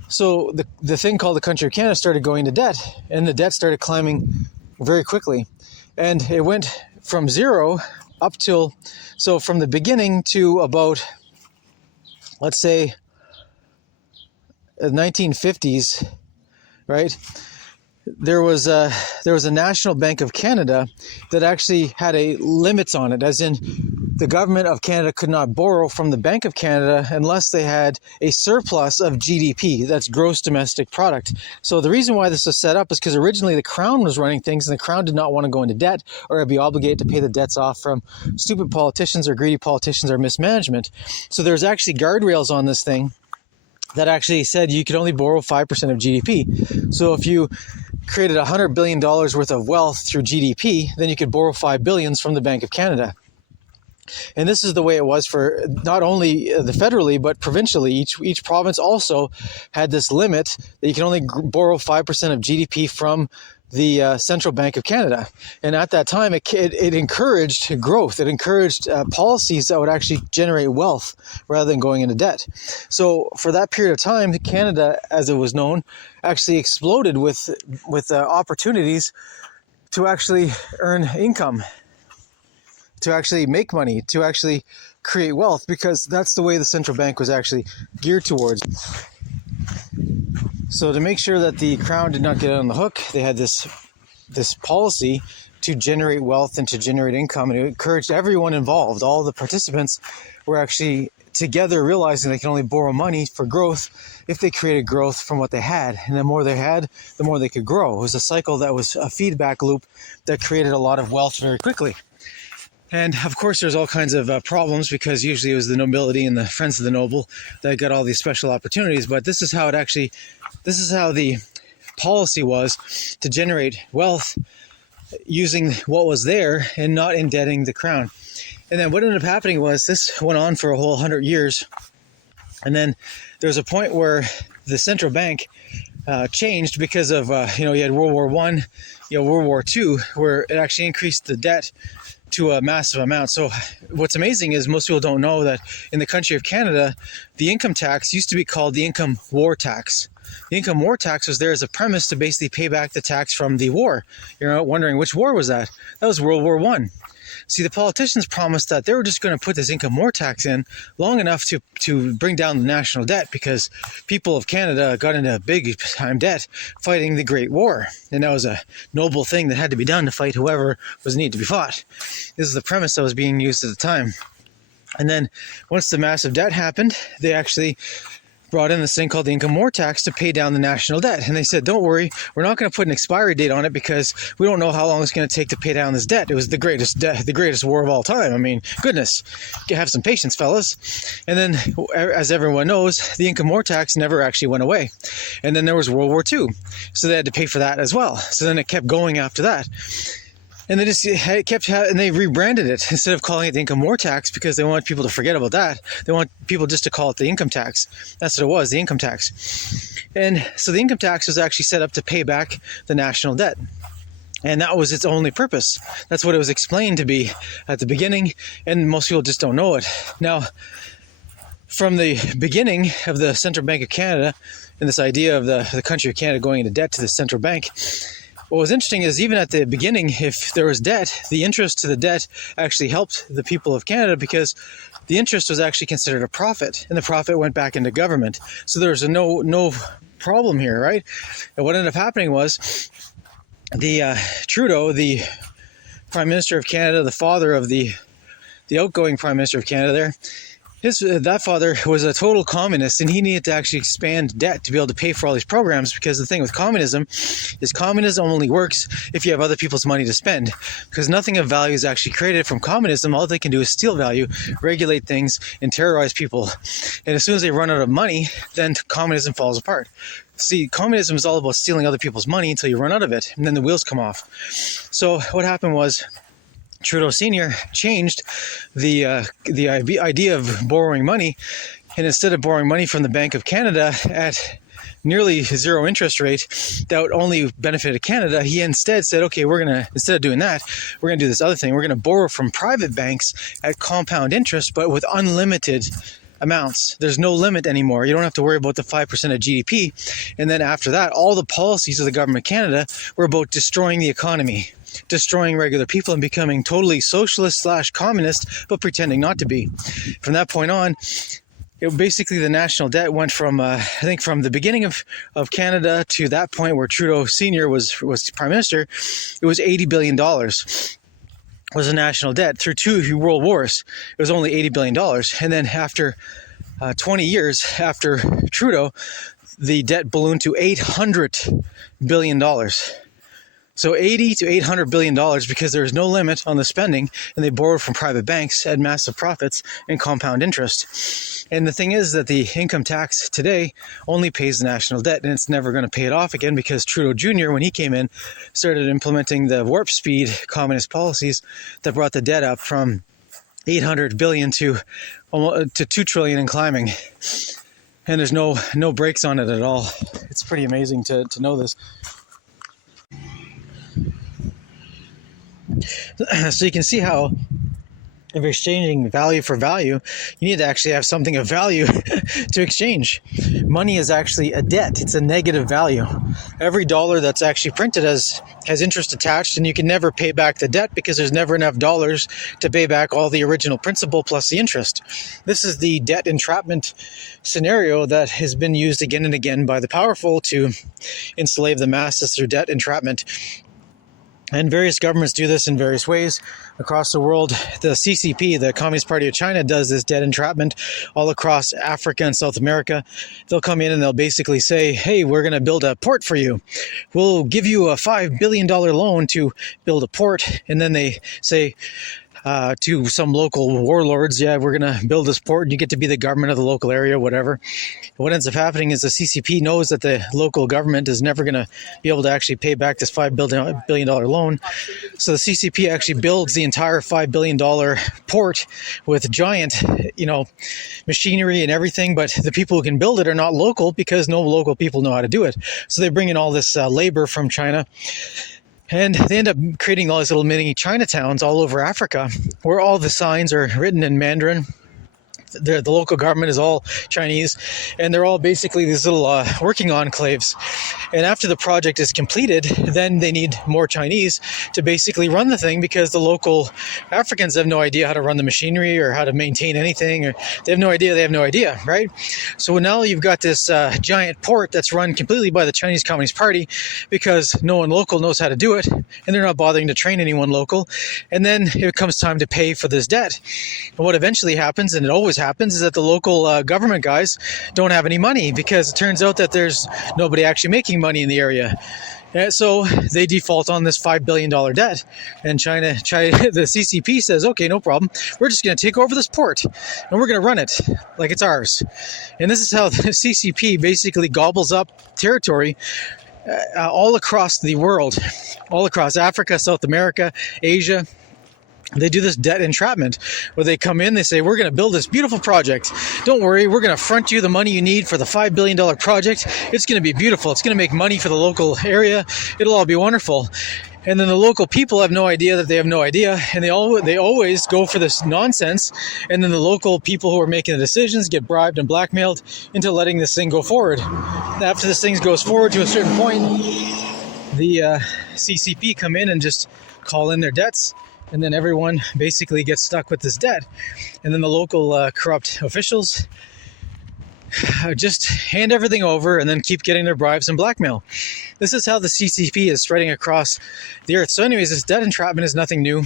So the thing called the country of Canada started going into debt, and the debt started climbing very quickly. And it went from zero up till, so from the beginning to about, let's say, the 1950s, right? There was a National Bank of Canada that actually had a limits on it, as in the government of Canada could not borrow from the Bank of Canada unless they had a surplus of GDP, that's gross domestic product. So the reason why this was set up is because originally the Crown was running things, and the Crown did not want to go into debt or be obligated to pay the debts off from stupid politicians or greedy politicians or mismanagement. So there's actually guardrails on this thing that actually said you could only borrow 5% of GDP. So if you created $100 billion worth of wealth through GDP, then you could borrow $5 billion from the Bank of Canada. And this is the way it was for not only the federally, but provincially. Each province also had this limit that you can only borrow 5% of GDP from the Central Bank of Canada. And at that time, it encouraged growth. It encouraged policies that would actually generate wealth rather than going into debt. So for that period of time, Canada, as it was known, actually exploded with opportunities to actually earn income, to actually make money, to actually create wealth, because that's the way the central bank was actually geared towards. So to make sure that the Crown did not get on the hook, they had this policy to generate wealth and to generate income, and it encouraged everyone involved. All the participants were actually together realizing they can only borrow money for growth if they created growth from what they had. And the more they had, the more they could grow. It was a cycle that was a feedback loop that created a lot of wealth very quickly. And of course, there's all kinds of problems, because usually it was the nobility and the friends of the noble that got all these special opportunities. But this is how the policy was to generate wealth using what was there and not indebting the Crown. And then what ended up happening was this went on for a whole 100 years. And then there was a point where the central bank changed because of, you had World War I, World War II, where it actually increased the debt to a massive amount. So what's amazing is most people don't know that in the country of Canada, the income tax used to be called the income war tax. The income war tax was there as a premise to basically pay back the tax from the war. You're wondering, which war was that? That was World War I. See, the politicians promised that they were just going to put this income war tax in long enough to bring down the national debt, because people of Canada got into big time debt fighting the Great War. And that was a noble thing that had to be done to fight whoever was needed to be fought. This is the premise that was being used at the time. And then once the massive debt happened, they actually brought in this thing called the income war tax to pay down the national debt. And they said, don't worry, we're not going to put an expiry date on it because we don't know how long it's going to take to pay down this debt. It was the greatest war of all time. I mean, goodness, have some patience, fellas. And then, as everyone knows, the income war tax never actually went away. And then there was World War II. So they had to pay for that as well. So then it kept going after that. And they rebranded it instead of calling it the income war tax because they want people to forget about that. They want people just to call it the income tax. That's what it was, the income tax. And so the income tax was actually set up to pay back the national debt. And that was its only purpose. That's what it was explained to be at the beginning, and most people just don't know it. Now, from the beginning of the Central Bank of Canada and this idea of the country of Canada going into debt to the central bank, what was interesting is even at the beginning, if there was debt, the interest to the debt actually helped the people of Canada because the interest was actually considered a profit, and the profit went back into government. So there was no problem here, right? And what ended up happening was the Trudeau, the Prime Minister of Canada, the father of the outgoing Prime Minister of Canada there, that father was a total communist, and he needed to actually expand debt to be able to pay for all these programs, because the thing with communism is communism only works if you have other people's money to spend, because nothing of value is actually created from communism. All they can do is steal value, regulate things, and terrorize people. And as soon as they run out of money, then communism falls apart. See, communism is all about stealing other people's money until you run out of it, and then the wheels come off. So what happened was Trudeau Sr. changed the idea of borrowing money, and instead of borrowing money from the Bank of Canada at nearly zero interest rate that would only benefited Canada, he instead said, okay, instead of doing that, we're going to do this other thing. We're going to borrow from private banks at compound interest, but with unlimited amounts. There's no limit anymore. You don't have to worry about the 5% of GDP. And then after that, all the policies of the government of Canada were about destroying the economy, destroying regular people, and becoming totally socialist / communist, but pretending not to be. From that point on, basically the national debt went from, I think from the beginning of Canada to that point where Trudeau Sr. was Prime Minister, it was $80 billion. Was a national debt. Through 2 world wars, it was only $80 billion. And then after 20 years after Trudeau, the debt ballooned to $800 billion. So $80 to $800 billion because there was no limit on the spending, and they borrowed from private banks at massive profits and compound interest. And the thing is that the income tax today only pays the national debt, and it's never going to pay it off again because Trudeau Jr., when he came in, started implementing the warp speed communist policies that brought the debt up from $800 billion to $2 trillion and climbing. And there's no brakes on it at all. It's pretty amazing to know this. So you can see how if you're exchanging value for value, you need to actually have something of value to exchange. Money is actually a debt. It's a negative value. Every dollar that's actually printed has interest attached, and you can never pay back the debt because there's never enough dollars to pay back all the original principal plus the interest. This is the debt entrapment scenario that has been used again and again by the powerful to enslave the masses through debt entrapment. And various governments do this in various ways across the world. The CCP, the Communist Party of China, does this debt entrapment all across Africa and South America. They'll come in and they'll basically say, hey, we're going to build a port for you. We'll give you a $5 billion loan to build a port. And then they say to some local warlords, yeah, we're going to build this port and you get to be the government of the local area, whatever. What ends up happening is the CCP knows that the local government is never going to be able to actually pay back this $5 billion loan. So the CCP actually builds the entire $5 billion port with giant, machinery and everything. But the people who can build it are not local because no local people know how to do it. So they bring in all this labor from China. And they end up creating all these little mini Chinatowns all over Africa where all the signs are written in Mandarin. The local government is all Chinese, and they're all basically these little working enclaves. And after the project is completed, then they need more Chinese to basically run the thing because the local Africans have no idea how to run the machinery or how to maintain anything, or they have no idea, right? So now you've got this giant port that's run completely by the Chinese Communist Party because no one local knows how to do it, and they're not bothering to train anyone local. And then it comes time to pay for this debt. And what eventually happens, and it always always happens is that the local government guys don't have any money, because it turns out that there's nobody actually making money in the area. So they default on this $5 billion debt, and China, the CCP says, okay, no problem. We're just going to take over this port, and we're going to run it like it's ours. And this is how the CCP basically gobbles up territory all across the world, all across Africa, South America, Asia. They do this debt entrapment where they come in, they say, we're going to build this beautiful project. Don't worry, we're going to front you the money you need for the $5 billion project. It's going to be beautiful. It's going to make money for the local area. It'll all be wonderful. And then the local people have no idea that they have no idea, and they always go for this nonsense. And then the local people who are making the decisions get bribed and blackmailed into letting this thing go forward. After this thing goes forward to a certain point, the CCP come in and just call in their debts. And then everyone basically gets stuck with this debt. And then the local corrupt officials just hand everything over and then keep getting their bribes and blackmail. This is how the CCP is spreading across the earth. So anyways, this debt entrapment is nothing new.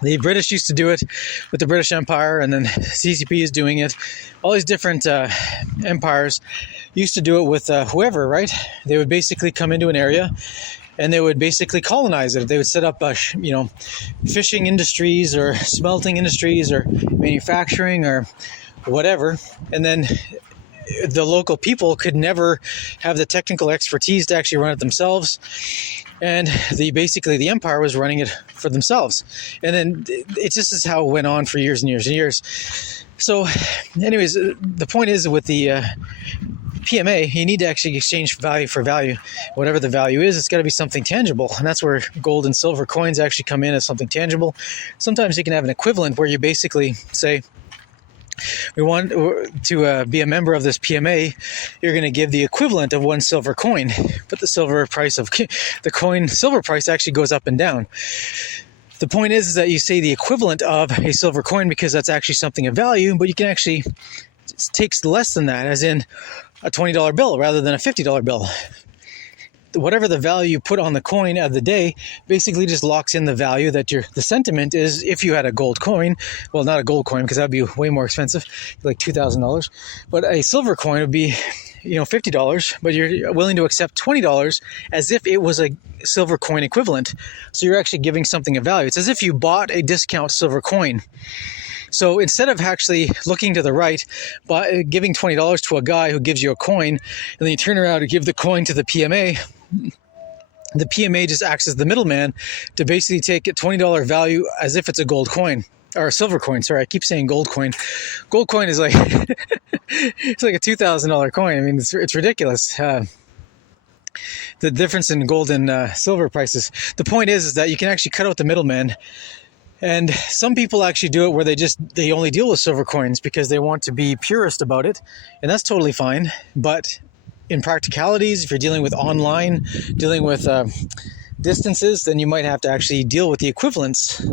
The British used to do it with the British Empire, and then CCP is doing it. All these different empires used to do it with whoever, right? They would basically come into an area and they would basically colonize it. They would set up, fishing industries or smelting industries or manufacturing or whatever. And then the local people could never have the technical expertise to actually run it themselves. And the empire was running it for themselves. And then it just is how it went on for years and years and years. So anyways, the point is with the PMA, you need to actually exchange value for value. Whatever the value is, it's got to be something tangible. And that's where gold and silver coins actually come in as something tangible. Sometimes you can have an equivalent where you basically say, we want to be a member of this PMA, you're going to give the equivalent of one silver coin. But the silver price actually goes up and down. The point is that you say the equivalent of a silver coin because that's actually something of value, but you can actually take less than that, as in a $20 bill rather than a $50 bill. Whatever the value you put on the coin of the day basically just locks in the value that the sentiment is. If you had a gold coin, well, not a gold coin because that'd be way more expensive, like $2,000, but a silver coin would be, $50, but you're willing to accept $20 as if it was a silver coin equivalent. So you're actually giving something of value. It's as if you bought a discount silver coin. So instead of actually looking to the right, giving $20 to a guy who gives you a coin, and then you turn around and give the coin to the PMA just acts as the middleman to basically take a $20 value as if it's a gold coin. Or a silver coin, sorry, I keep saying gold coin. Gold coin is like, it's like a $2,000 coin. I mean, it's ridiculous. The difference in gold and silver prices. The point is that you can actually cut out the middleman. And some people actually do it where they only deal with silver coins because they want to be purist about it. And that's totally fine. But in practicalities, if you're dealing with online, dealing with distances, then you might have to actually deal with the equivalents.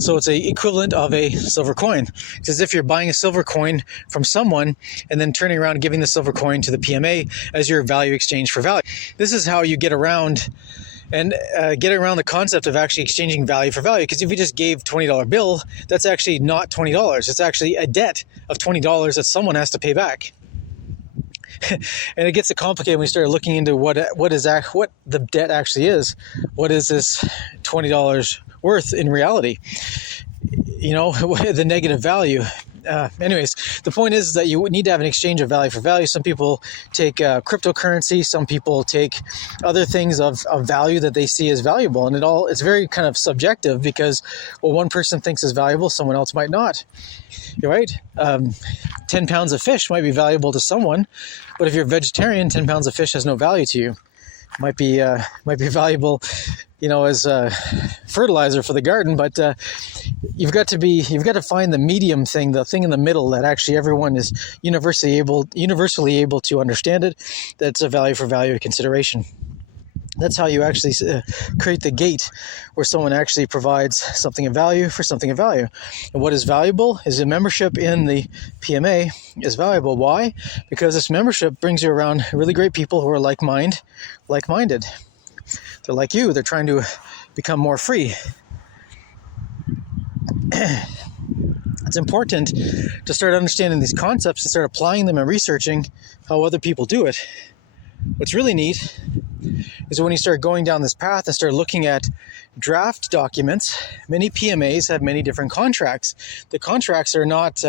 So it's an equivalent of a silver coin. It's as if you're buying a silver coin from someone and then turning around and giving the silver coin to the PMA as your value exchange for value. This is how you get around the concept of actually exchanging value for value. Because if you just gave $20 bill, that's actually not $20. It's actually a debt of $20 that someone has to pay back. And it gets complicated when you start looking into what the debt actually is. What is this $20 worth in reality? The negative value. Anyways, the point is that you need to have an exchange of value for value. Some people take cryptocurrency. Some people take other things of value that they see as valuable. And it's very kind of subjective because what one person thinks is valuable, someone else might not. You're right. 10 pounds of fish might be valuable to someone, but if you're a vegetarian, 10 pounds of fish has no value to you. Might be valuable, as fertilizer for the garden, but you've got to find the medium thing, the thing in the middle that actually everyone is universally able to understand it. That's a value for value consideration. That's how you actually create the gate where someone actually provides something of value for something of value. And what is valuable is a membership in the PMA is valuable. Why? Because this membership brings you around really great people who are like-minded. They're like you. They're trying to become more free. it's important to start understanding these concepts and start applying them and researching how other people do it. What's really neat is when you start going down this path and start looking at draft documents, many PMAs have many different contracts. The contracts are not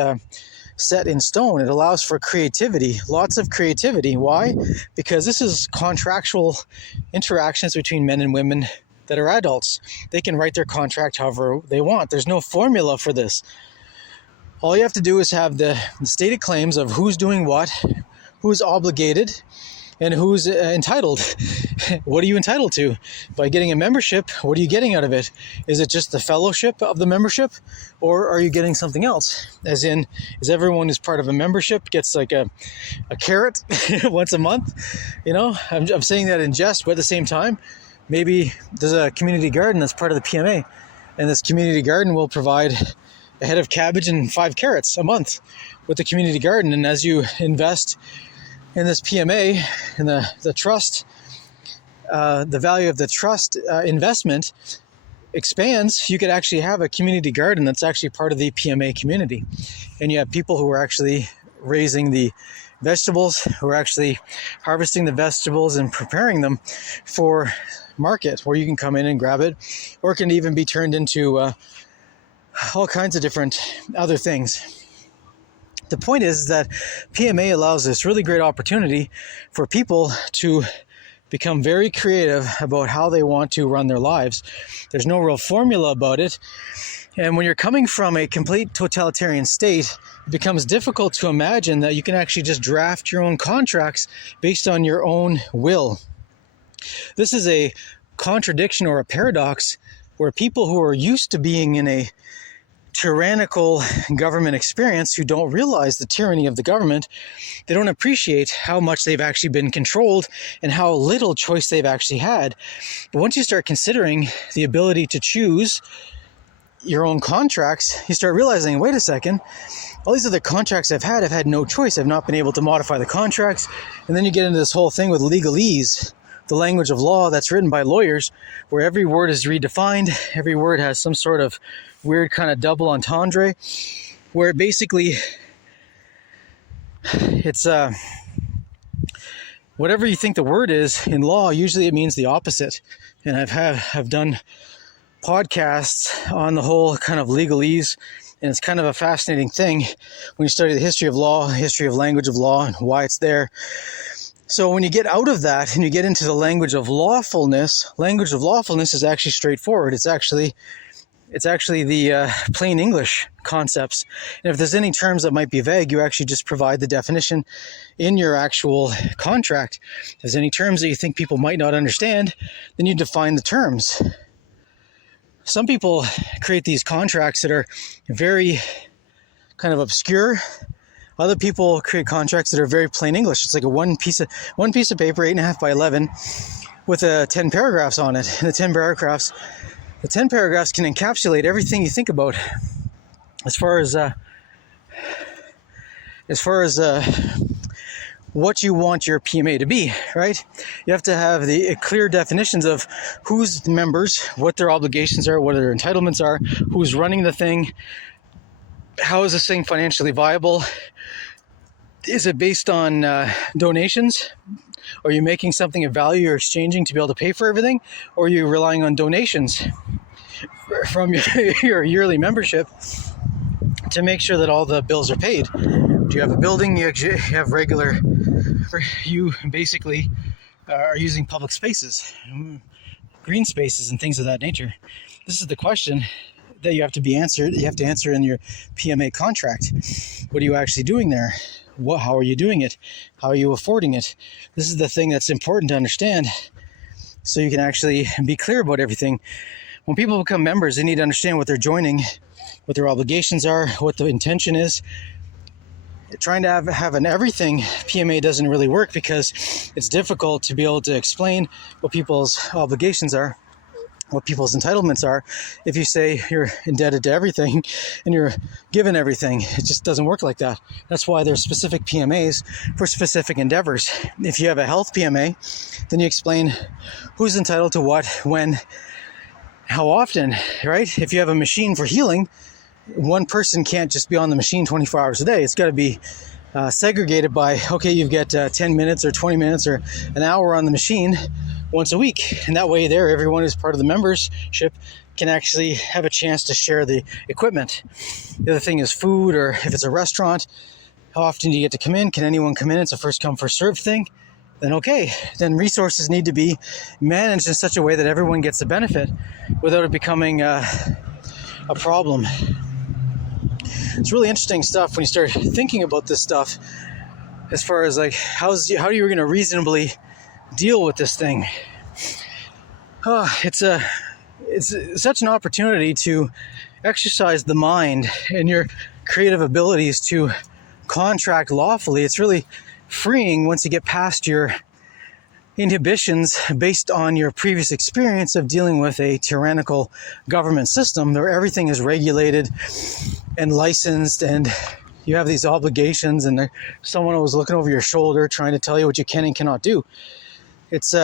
set in stone. It allows for creativity, lots of creativity. Why? Because this is contractual interactions between men and women that are adults. They can write their contract however they want. There's no formula for this. All you have to do is have the stated claims of who's doing what, who's obligated, and who's entitled. What are you entitled to? By getting a membership, what are you getting out of it? Is it just the fellowship of the membership? Or are you getting something else? As in, is everyone who's part of a membership gets like a carrot once a month? You know, I'm saying that in jest, but at the same time, maybe there's a community garden that's part of the PMA, and this community garden will provide a head of cabbage and 5 carrots a month with the community garden. And as you invest in this PMA, in the trust, the value of the trust investment expands, you could actually have a community garden that's actually part of the PMA community. And you have people who are actually raising the vegetables, who are actually harvesting the vegetables and preparing them for market, where you can come in and grab it, or it can even be turned into all kinds of different other things. The point is that PMA allows this really great opportunity for people to become very creative about how they want to run their lives. There's no real formula about it. And when you're coming from a complete totalitarian state, it becomes difficult to imagine that you can actually just draft your own contracts based on your own will. This is a contradiction or a paradox where people who are used to being in a tyrannical government experience, who don't realize the tyranny of the government, they don't appreciate how much they've actually been controlled and how little choice they've actually had. But once you start considering the ability to choose your own contracts, you start realizing, wait a second, all these other contracts I've had no choice. I've not been able to modify the contracts. And then you get into this whole thing with legalese, the language of law that's written by lawyers, where every word is redefined, every word has some sort of weird kind of double entendre, where basically it's whatever you think the word is in law, usually it means the opposite. And I've done podcasts on the whole kind of legalese, and it's kind of a fascinating thing when you study the history of law, history of language of law, and why it's there. So when you get out of that and you get into the language of lawfulness is actually straightforward. It's actually the plain English concepts. And if there's any terms that might be vague, you actually just provide the definition in your actual contract. If there's any terms that you think people might not understand, then you define the terms. Some people create these contracts that are very kind of obscure. Other people create contracts that are very plain English. It's like a one piece of paper, 8.5 by 11, with 10 paragraphs on it. And the 10 paragraphs can encapsulate everything you think about as far as what you want your PMA to be, right? You have to have the clear definitions of who's the members, what their obligations are, what their entitlements are, who's running the thing, how is this thing financially viable? Is it based on donations? Are you making something of value you're exchanging to be able to pay for everything? Or are you relying on donations from your yearly membership to make sure that all the bills are paid? Do you have a building? You have regular, you basically are using public spaces, green spaces and things of that nature. This is the question that you have to answer in your PMA contract. What are you actually doing there? How are you doing it? How are you affording it? This is the thing that's important to understand, so you can actually be clear about everything. When people become members, they need to understand what they're joining, what their obligations are, what the intention is. Trying to have an everything PMA doesn't really work, because it's difficult to be able to explain what people's obligations are, what people's entitlements are, if you say you're indebted to everything and you're given everything. It just doesn't work like that. That's why there's specific PMAs for specific endeavors. If you have a health PMA, then you explain who's entitled to what, when, how often, right? If you have a machine for healing, one person can't just be on the machine 24 hours a day. It's got to be segregated by, okay, you've got 10 minutes or 20 minutes or an hour on the machine once a week. And that way there, everyone who's part of the membership can actually have a chance to share the equipment. The other thing is food, or if it's a restaurant, how often do you get to come in? Can anyone come in? It's a first come, first served thing. Then okay, then resources need to be managed in such a way that everyone gets the benefit without it becoming a problem. It's really interesting stuff when you start thinking about this stuff, as far as like how are you going to reasonably deal with this thing. It's such an opportunity to exercise the mind and your creative abilities to contract lawfully. It's really freeing once you get past your inhibitions based on your previous experience of dealing with a tyrannical government system where everything is regulated and licensed, and you have these obligations, and there's someone always looking over your shoulder trying to tell you what you can and cannot do. It's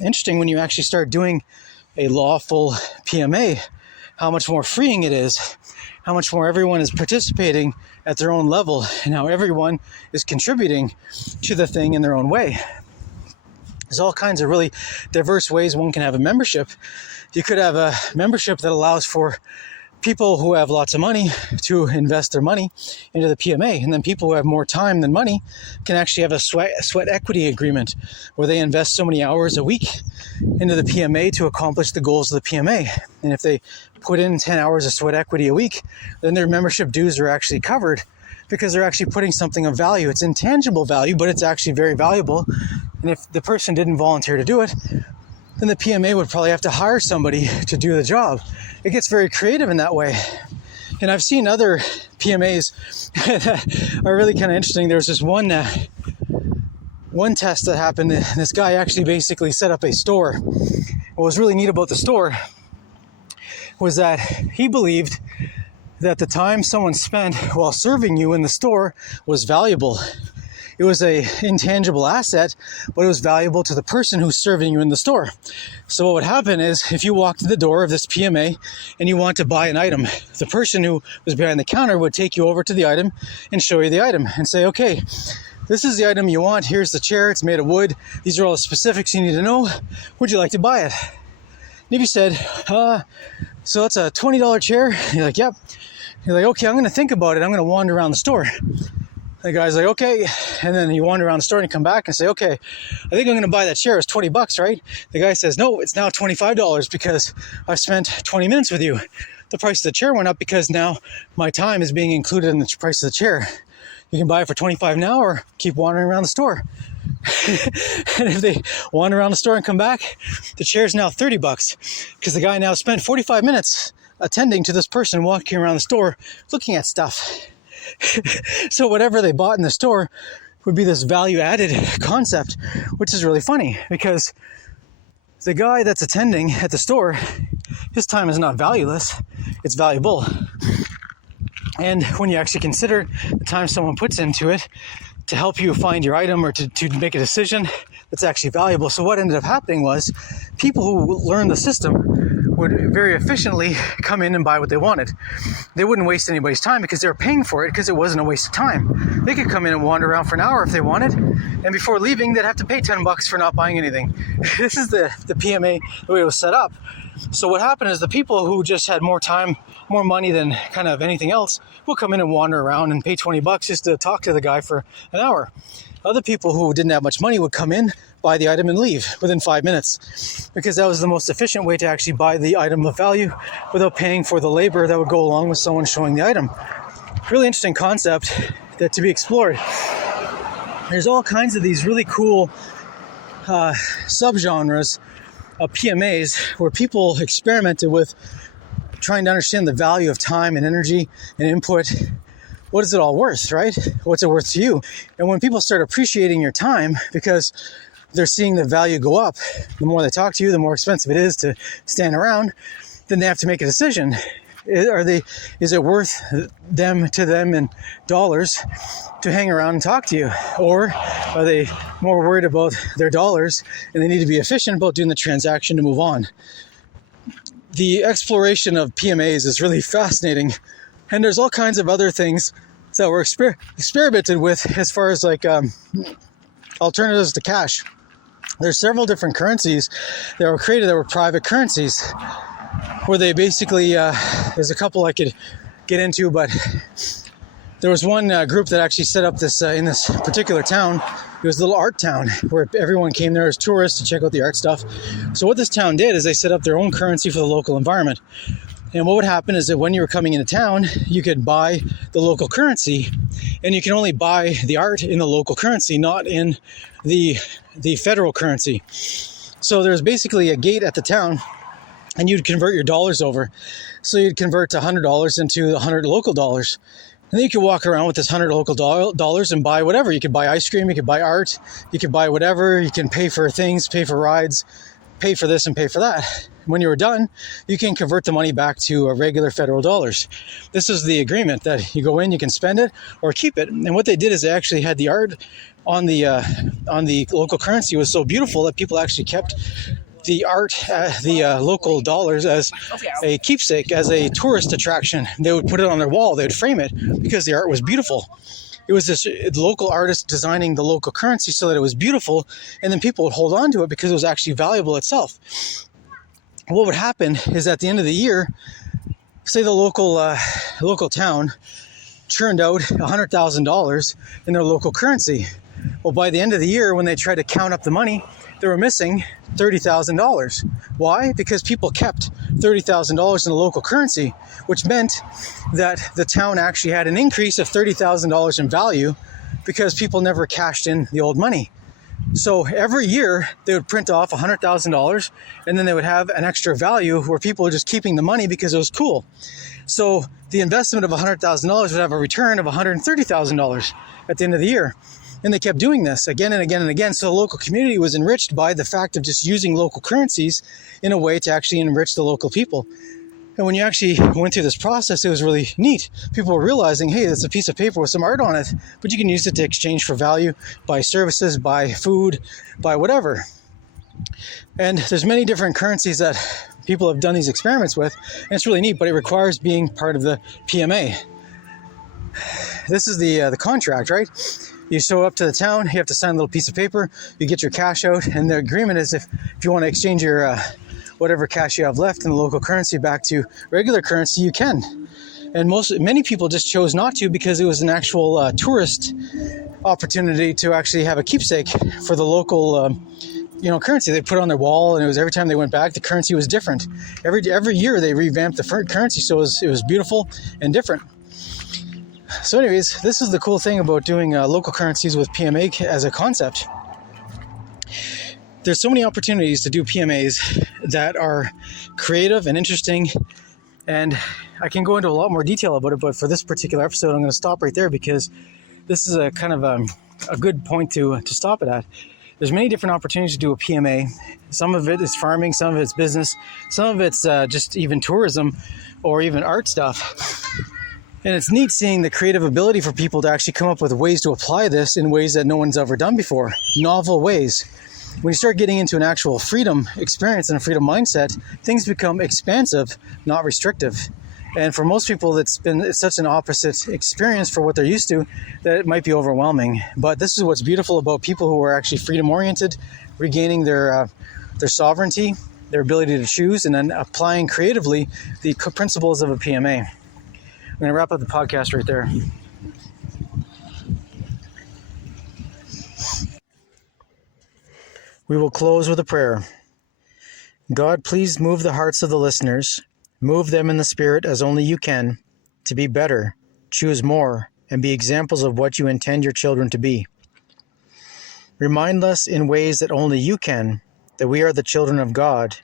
interesting when you actually start doing a lawful PMA, how much more freeing it is, how much more everyone is participating at their own level, and how everyone is contributing to the thing in their own way. There's all kinds of really diverse ways one can have a membership. You could have a membership that allows for people who have lots of money to invest their money into the PMA, and then people who have more time than money can actually have a sweat equity agreement where they invest so many hours a week into the PMA to accomplish the goals of the PMA. And if they put in 10 hours of sweat equity a week, then their membership dues are actually covered because they're actually putting something of value. It's intangible value, but it's actually very valuable. And if the person didn't volunteer to do it, then the PMA would probably have to hire somebody to do the job. It gets very creative in that way. And I've seen other PMAs that are really kind of interesting. There's this one test that happened. This guy actually basically set up a store. What was really neat about the store was that he believed that the time someone spent while serving you in the store was valuable. It was an intangible asset, but it was valuable to the person who's serving you in the store. So what would happen is if you walked to the door of this PMA and you want to buy an item, the person who was behind the counter would take you over to the item and show you the item and say, okay, this is the item you want. Here's the chair. It's made of wood. These are all the specifics you need to know. Would you like to buy it? And if you said, so it's a $20 chair, you're like, yep. You're like, okay, I'm going to think about it. I'm going to wander around the store. The guy's like, okay. And then you wander around the store and you come back and say, okay, I think I'm going to buy that chair. It's $20, right? The guy says, no, it's now $25 because I spent 20 minutes with you. The price of the chair went up because now my time is being included in the price of the chair. You can buy it for $25 now or keep wandering around the store. And if they wander around the store and come back, the chair's now $30 because the guy now spent 45 minutes attending to this person walking around the store looking at stuff. So whatever they bought in the store would be this value-added concept, which is really funny because the guy that's attending at the store, his time is not valueless, it's valuable. And when you actually consider the time someone puts into it to help you find your item or to make a decision, that's actually valuable. So what ended up happening was people who learned the system would very efficiently come in and buy what they wanted. They wouldn't waste anybody's time because they were paying for it because it wasn't a waste of time. They could come in and wander around for an hour if they wanted, and before leaving, they'd have to pay $10 for not buying anything. This is the PMA, the way it was set up. So what happened is the people who just had more time, more money than kind of anything else, will come in and wander around and pay $20 just to talk to the guy for an hour. Other people who didn't have much money would come in, buy the item and leave within 5 minutes because that was the most efficient way to actually buy the item of value without paying for the labor that would go along with someone showing the item. Really interesting concept that to be explored. There's all kinds of these really cool subgenres of PMAs where people experimented with trying to understand the value of time and energy and input. What is it all worth, right? What's it worth to you? And when people start appreciating your time because they're seeing the value go up, the more they talk to you, the more expensive it is to stand around, then they have to make a decision. Is it worth to them in dollars to hang around and talk to you? Or are they more worried about their dollars and they need to be efficient about doing the transaction to move on? The exploration of PMAs is really fascinating And there's all kinds of other things that were experimented with as far as like alternatives to cash. There's several different currencies that were created that were private currencies, where they basically, there's a couple I could get into, but there was one group that actually set up this in this particular town. It was a little art town where everyone came there as tourists to check out the art stuff. So what this town did is they set up their own currency for the local environment. And what would happen is that when you were coming into town, you could buy the local currency, and you can only buy the art in the local currency, not in the federal currency. So there's basically a gate at the town, and you'd convert your dollars over. So you'd convert $100 into 100 local dollars. And then you could walk around with this 100 local dollars and buy whatever. You could buy ice cream, you could buy art, you could buy whatever. You can pay for things, pay for rides, pay for this and pay for that. When you were done, you can convert the money back to regular federal dollars. This is the agreement that you go in, you can spend it or keep it. And what they did is they actually had the art on the local currency was so beautiful that people actually kept the art, the local dollars as a keepsake, as a tourist attraction. They would put it on their wall, they would frame it because the art was beautiful. It was this local artist designing the local currency so that it was beautiful, and then people would hold on to it because it was actually valuable itself. What would happen is at the end of the year, say the local town churned out $100,000 in their local currency. Well, by the end of the year, when they tried to count up the money, they were missing $30,000. Why? Because people kept $30,000 in the local currency, which meant that the town actually had an increase of $30,000 in value because people never cashed in the old money. So every year they would print off $100,000, and then they would have an extra value where people were just keeping the money because it was cool. So the investment of $100,000 would have a return of $130,000 at the end of the year. And they kept doing this again and again and again. So the local community was enriched by the fact of just using local currencies in a way to actually enrich the local people. And when you actually went through this process, it was really neat. People were realizing, hey, that's a piece of paper with some art on it, but you can use it to exchange for value, buy services, buy food, buy whatever. And there's many different currencies that people have done these experiments with, and it's really neat, but it requires being part of the PMA. This is the contract, right? You show up to the town, you have to sign a little piece of paper, you get your cash out, and the agreement is if you want to exchange your whatever cash you have left in the local currency back to regular currency, you can. And many people just chose not to because it was an actual tourist opportunity to actually have a keepsake for the local currency. They put it on their wall, and it was every time they went back, the currency was different. Every year they revamped the currency, so it was beautiful and different. So anyways, this is the cool thing about doing local currencies with PMA as a concept. There's so many opportunities to do PMAs that are creative and interesting, and I can go into a lot more detail about it, but for this particular episode, I'm going to stop right there because this is a kind of a good point to stop it at. There's many different opportunities to do a PMA. Some of it is farming, some of it's business, some of it's just even tourism or even art stuff. And it's neat seeing the creative ability for people to actually come up with ways to apply this in ways that no one's ever done before, novel ways. When you start getting into an actual freedom experience and a freedom mindset, things become expansive, not restrictive. And for most people, it's such an opposite experience for what they're used to that it might be overwhelming. But this is what's beautiful about people who are actually freedom-oriented, regaining their sovereignty, their ability to choose, and then applying creatively the principles of a PMA. I'm going to wrap up the podcast right there. We will close with a prayer. God, please move the hearts of the listeners. Move them in the spirit as only you can, to be better, choose more, and be examples of what you intend your children to be. Remind us in ways that only you can, that we are the children of God.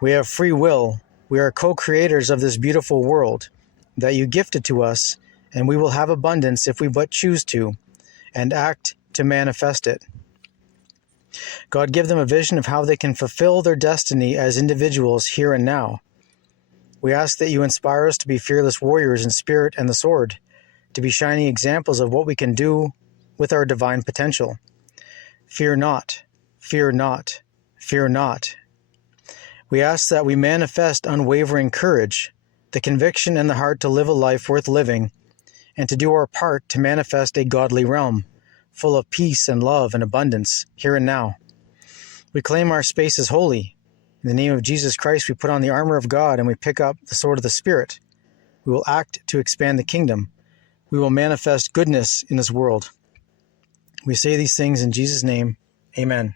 We have free will. We are co-creators of this beautiful world that you gifted to us, and we will have abundance if we but choose to, and act to manifest it. God, give them a vision of how they can fulfill their destiny as individuals here and now. We ask that you inspire us to be fearless warriors in spirit and the sword, to be shining examples of what we can do with our divine potential. Fear not, fear not, fear not. We ask that we manifest unwavering courage, the conviction in the heart to live a life worth living, and to do our part to manifest a godly realm, full of peace and love and abundance, here and now. We claim our space as holy. In the name of Jesus Christ, we put on the armor of God and we pick up the sword of the Spirit. We will act to expand the kingdom. We will manifest goodness in this world. We say these things in Jesus' name. Amen.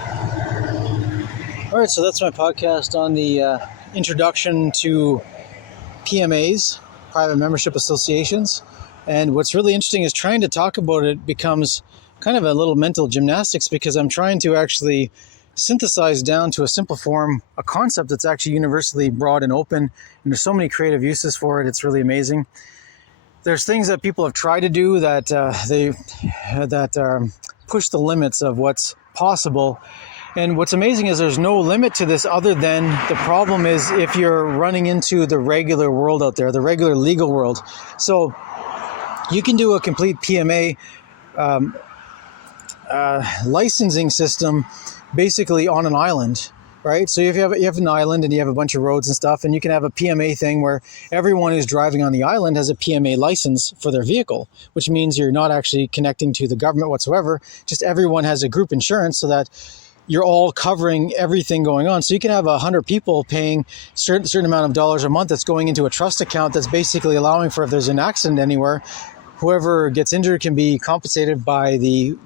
All right, so that's my podcast on the introduction to PMAs, private membership associations. And what's really interesting is trying to talk about it becomes kind of a little mental gymnastics, because I'm trying to actually synthesize down to a simple form a concept that's actually universally broad and open. And there's so many creative uses for it. It's really amazing. There's things that people have tried to do that push the limits of what's possible. And what's amazing is there's no limit to this, other than the problem is if you're running into the regular world out there, the regular legal world. So you can do a complete PMA licensing system basically on an island, right? So if you have an island and you have a bunch of roads and stuff, and you can have a PMA thing where everyone who's driving on the island has a PMA license for their vehicle, which means you're not actually connecting to the government whatsoever. Just everyone has a group insurance so that you're all covering everything going on. So you can have 100 people paying certain amount of dollars a month that's going into a trust account that's basically allowing for, if there's an accident anywhere, whoever gets injured can be compensated by the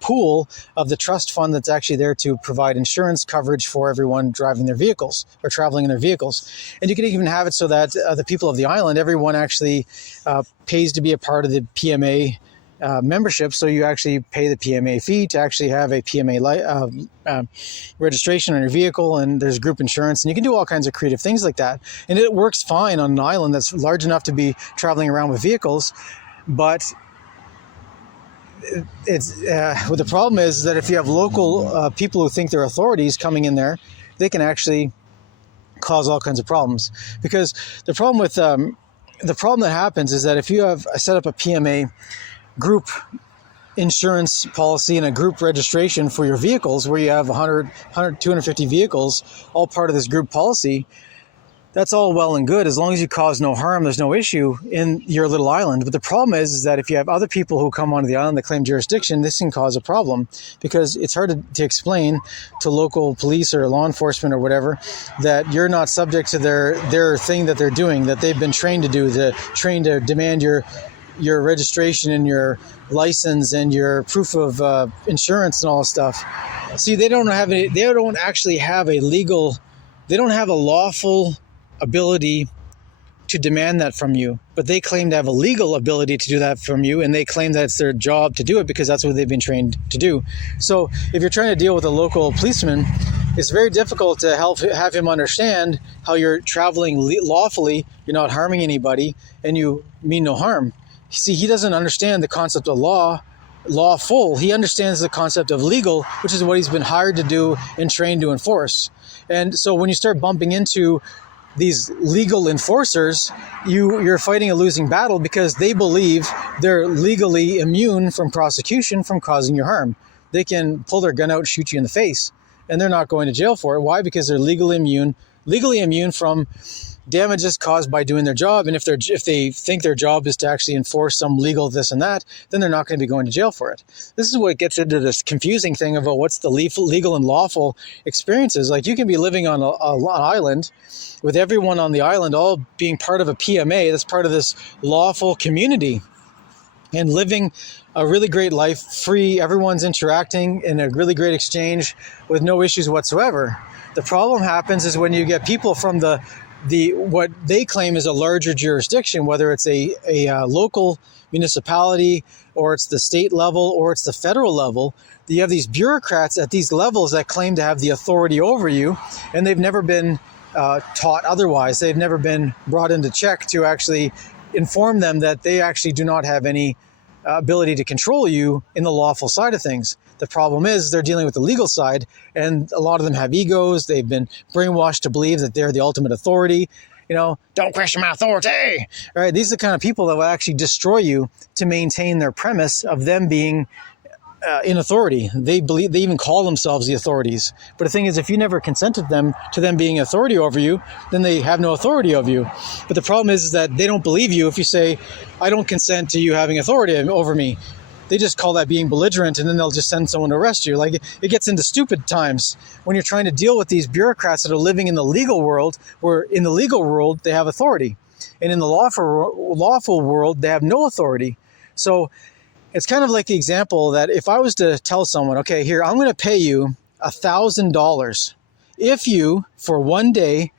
pool of the trust fund that's actually there to provide insurance coverage for everyone driving their vehicles or traveling in their vehicles. And you can even have it so that the people of the island, everyone actually pays to be a part of the PMA membership. So you actually pay the PMA fee to actually have a PMA registration on your vehicle, and there's group insurance, and you can do all kinds of creative things like that. And it works fine on an island that's large enough to be traveling around with vehicles. But it's what the problem is that if you have local people who think they're authorities coming in there, they can actually cause all kinds of problems. Because the problem that happens is that if you have set up a PMA group insurance policy and a group registration for your vehicles, where you have 100, 250 vehicles, all part of this group policy, that's all well and good. As long as you cause no harm, there's no issue in your little island. But the problem is that if you have other people who come onto the island that claim jurisdiction, this can cause a problem, because it's hard to explain to local police or law enforcement or whatever that you're not subject to their thing that they're doing, that they've been trained to do, trained to demand your registration and your license and your proof of insurance and all this stuff. See, they don't have a lawful ability to demand that from you, but they claim to have a legal ability to do that from you, and they claim that it's their job to do it because that's what they've been trained to do. So if you're trying to deal with a local policeman, it's very difficult to have him understand how you're traveling lawfully, you're not harming anybody, and you mean no harm. See, he doesn't understand the concept of lawful. He understands the concept of legal, which is what he's been hired to do and trained to enforce. And so when you start bumping into these legal enforcers, you're fighting a losing battle, because they believe they're legally immune from prosecution from causing you harm. They can pull their gun out and shoot you in the face, and they're not going to jail for it. Why? Because they're legally immune from damages caused by doing their job. And if they think their job is to actually enforce some legal this and that, then they're not going to be going to jail for it. This is what gets into this confusing thing about what's the legal and lawful experiences. Like, you can be living on an island with everyone on the island all being part of a PMA that's part of this lawful community and living a really great life, free. Everyone's interacting in a really great exchange with no issues whatsoever. The problem happens is when you get people from the what they claim is a larger jurisdiction, whether it's a local municipality or it's the state level or it's the federal level. You have these bureaucrats at these levels that claim to have the authority over you, and they've never been taught otherwise. They've never been brought into check to actually inform them that they actually do not have any ability to control you in the lawful side of things. The problem is they're dealing with the legal side, and a lot of them have egos. They've been brainwashed to believe that they're the ultimate authority. Don't question my authority. Right? These are the kind of people that will actually destroy you to maintain their premise of them being in authority. They even call themselves the authorities. But the thing is, if you never consented to them being authority over you, then they have no authority over you. But the problem is that they don't believe you if you say, I don't consent to you having authority over me. They just call that being belligerent, and then they'll just send someone to arrest you. Like, it gets into stupid times when you're trying to deal with these bureaucrats that are living in the legal world, where in the legal world they have authority, and in the lawful world they have no authority. So it's kind of like the example that if I was to tell someone, okay, here, I'm going to pay you $1,000 if you, for one day,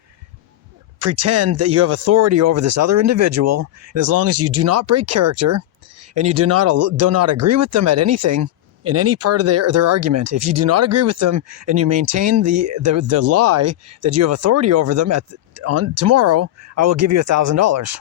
pretend that you have authority over this other individual, and as long as you do not break character, and you do not agree with them at anything, in any part of their argument, if you do not agree with them and you maintain the lie that you have authority over them on tomorrow, I will give you $1,000.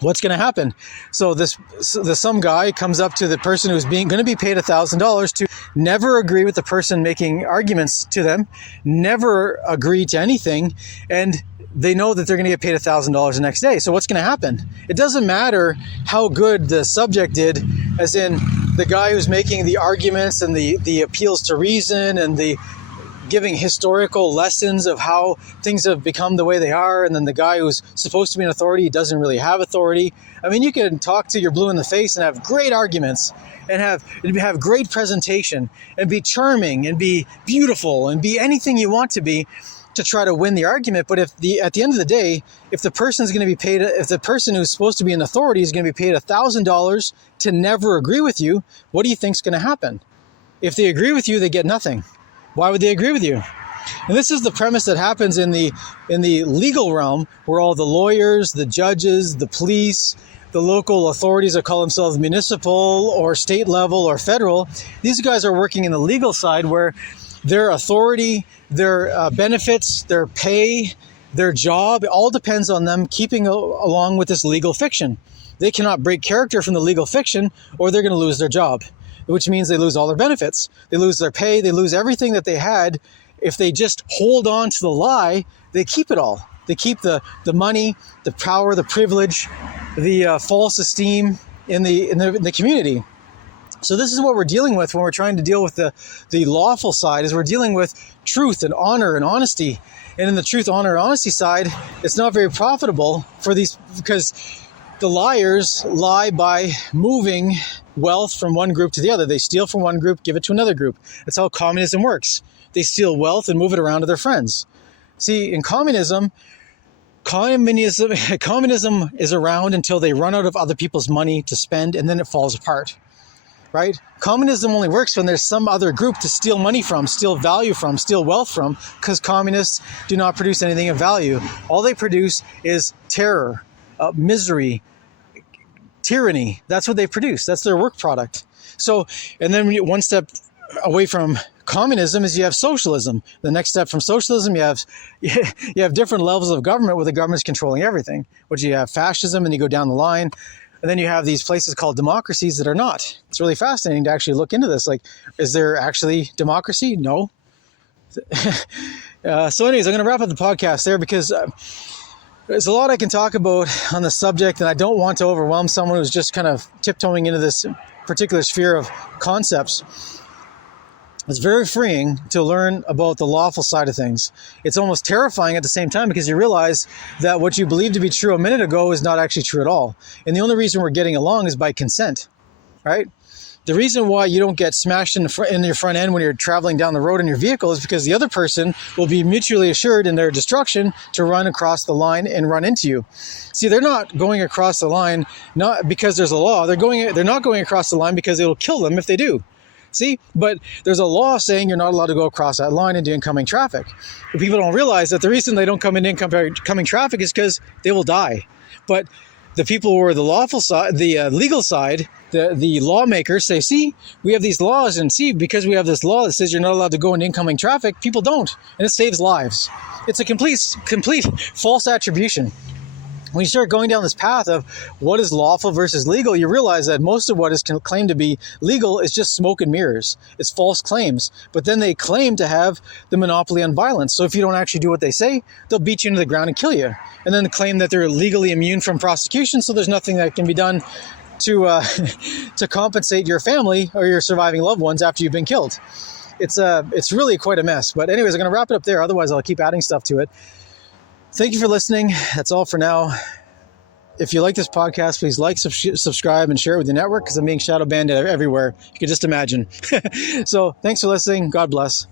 What's going to happen? So some guy comes up to the person who's going to be paid $1,000 to never agree with the person making arguments to them, never agree to anything, and they know that they're going to get paid $1,000 the next day. So what's going to happen? It doesn't matter how good the subject did, as in the guy who's making the arguments and the appeals to reason and the giving historical lessons of how things have become the way they are, and then the guy who's supposed to be an authority doesn't really have authority. I mean, you can talk to your blue in the face and have great arguments and have great presentation and be charming and be beautiful and be anything you want to be to try to win the argument. But at the end of the day, if the person who's supposed to be an authority is going to be paid $1,000 to never agree with you, what do you think's going to happen? If they agree with you, they get nothing. Why would they agree with you? And this is the premise that happens in the legal realm, where all the lawyers, the judges, the police, the local authorities that call themselves municipal or state level or federal, these guys are working in the legal side, where their authority, their benefits, their pay, their job, it all depends on them keeping along with this legal fiction. They cannot break character from the legal fiction, or they're going to lose their job, which means they lose all their benefits. They lose their pay. They lose everything that they had. If they just hold on to the lie, they keep it all. They keep the money, the power, the privilege, the false esteem in the community. So this is what we're dealing with when we're trying to deal with the lawful side, is we're dealing with truth and honor and honesty. And in the truth, honor, and honesty side, it's not very profitable for these, because the liars lie by moving wealth from one group to the other. They steal from one group, give it to another group. That's how communism works. They steal wealth and move it around to their friends. See, in communism is around until they run out of other people's money to spend, and then it falls apart. Right? Communism only works when there's some other group to steal money from, steal value from, steal wealth from, because communists do not produce anything of value. All they produce is terror, misery, tyranny. That's what they produce. That's their work product. So, and then one step away from communism is you have socialism. The next step from socialism, you have different levels of government where the government's controlling everything. Which you have fascism, and you go down the line. And then you have these places called democracies that are not. It's really fascinating to actually look into this. Like, is there actually democracy? No. So anyways, I'm going to wrap up the podcast there, because there's a lot I can talk about on the subject, and I don't want to overwhelm someone who's just kind of tiptoeing into this particular sphere of concepts. It's very freeing to learn about the lawful side of things. It's almost terrifying at the same time, because you realize that what you believed to be true a minute ago is not actually true at all. And the only reason we're getting along is by consent, right? The reason why you don't get smashed in your front end when you're traveling down the road in your vehicle is because the other person will be mutually assured in their destruction to run across the line and run into you. See, they're not going across the line not because there's a law. They're not going across the line because it'll kill them if they do. See, but there's a law saying you're not allowed to go across that line into incoming traffic. But people don't realize that the reason they don't come into incoming traffic is because they will die. But the people who are the lawful side, the legal side, the lawmakers say, see, we have these laws, and see, because we have this law that says you're not allowed to go into incoming traffic, people don't, and it saves lives. It's a complete false attribution. When you start going down this path of what is lawful versus legal, you realize that most of what is claimed to be legal is just smoke and mirrors. It's false claims. But then they claim to have the monopoly on violence. So if you don't actually do what they say, they'll beat you into the ground and kill you. And then claim that they're legally immune from prosecution, so there's nothing that can be done to to compensate your family or your surviving loved ones after you've been killed. It's really quite a mess. But anyways, I'm going to wrap it up there. Otherwise, I'll keep adding stuff to it. Thank you for listening. That's all for now. If you like this podcast, please like, subscribe, and share it with your network, because I'm being shadow banned everywhere. You can just imagine. So thanks for listening. God bless.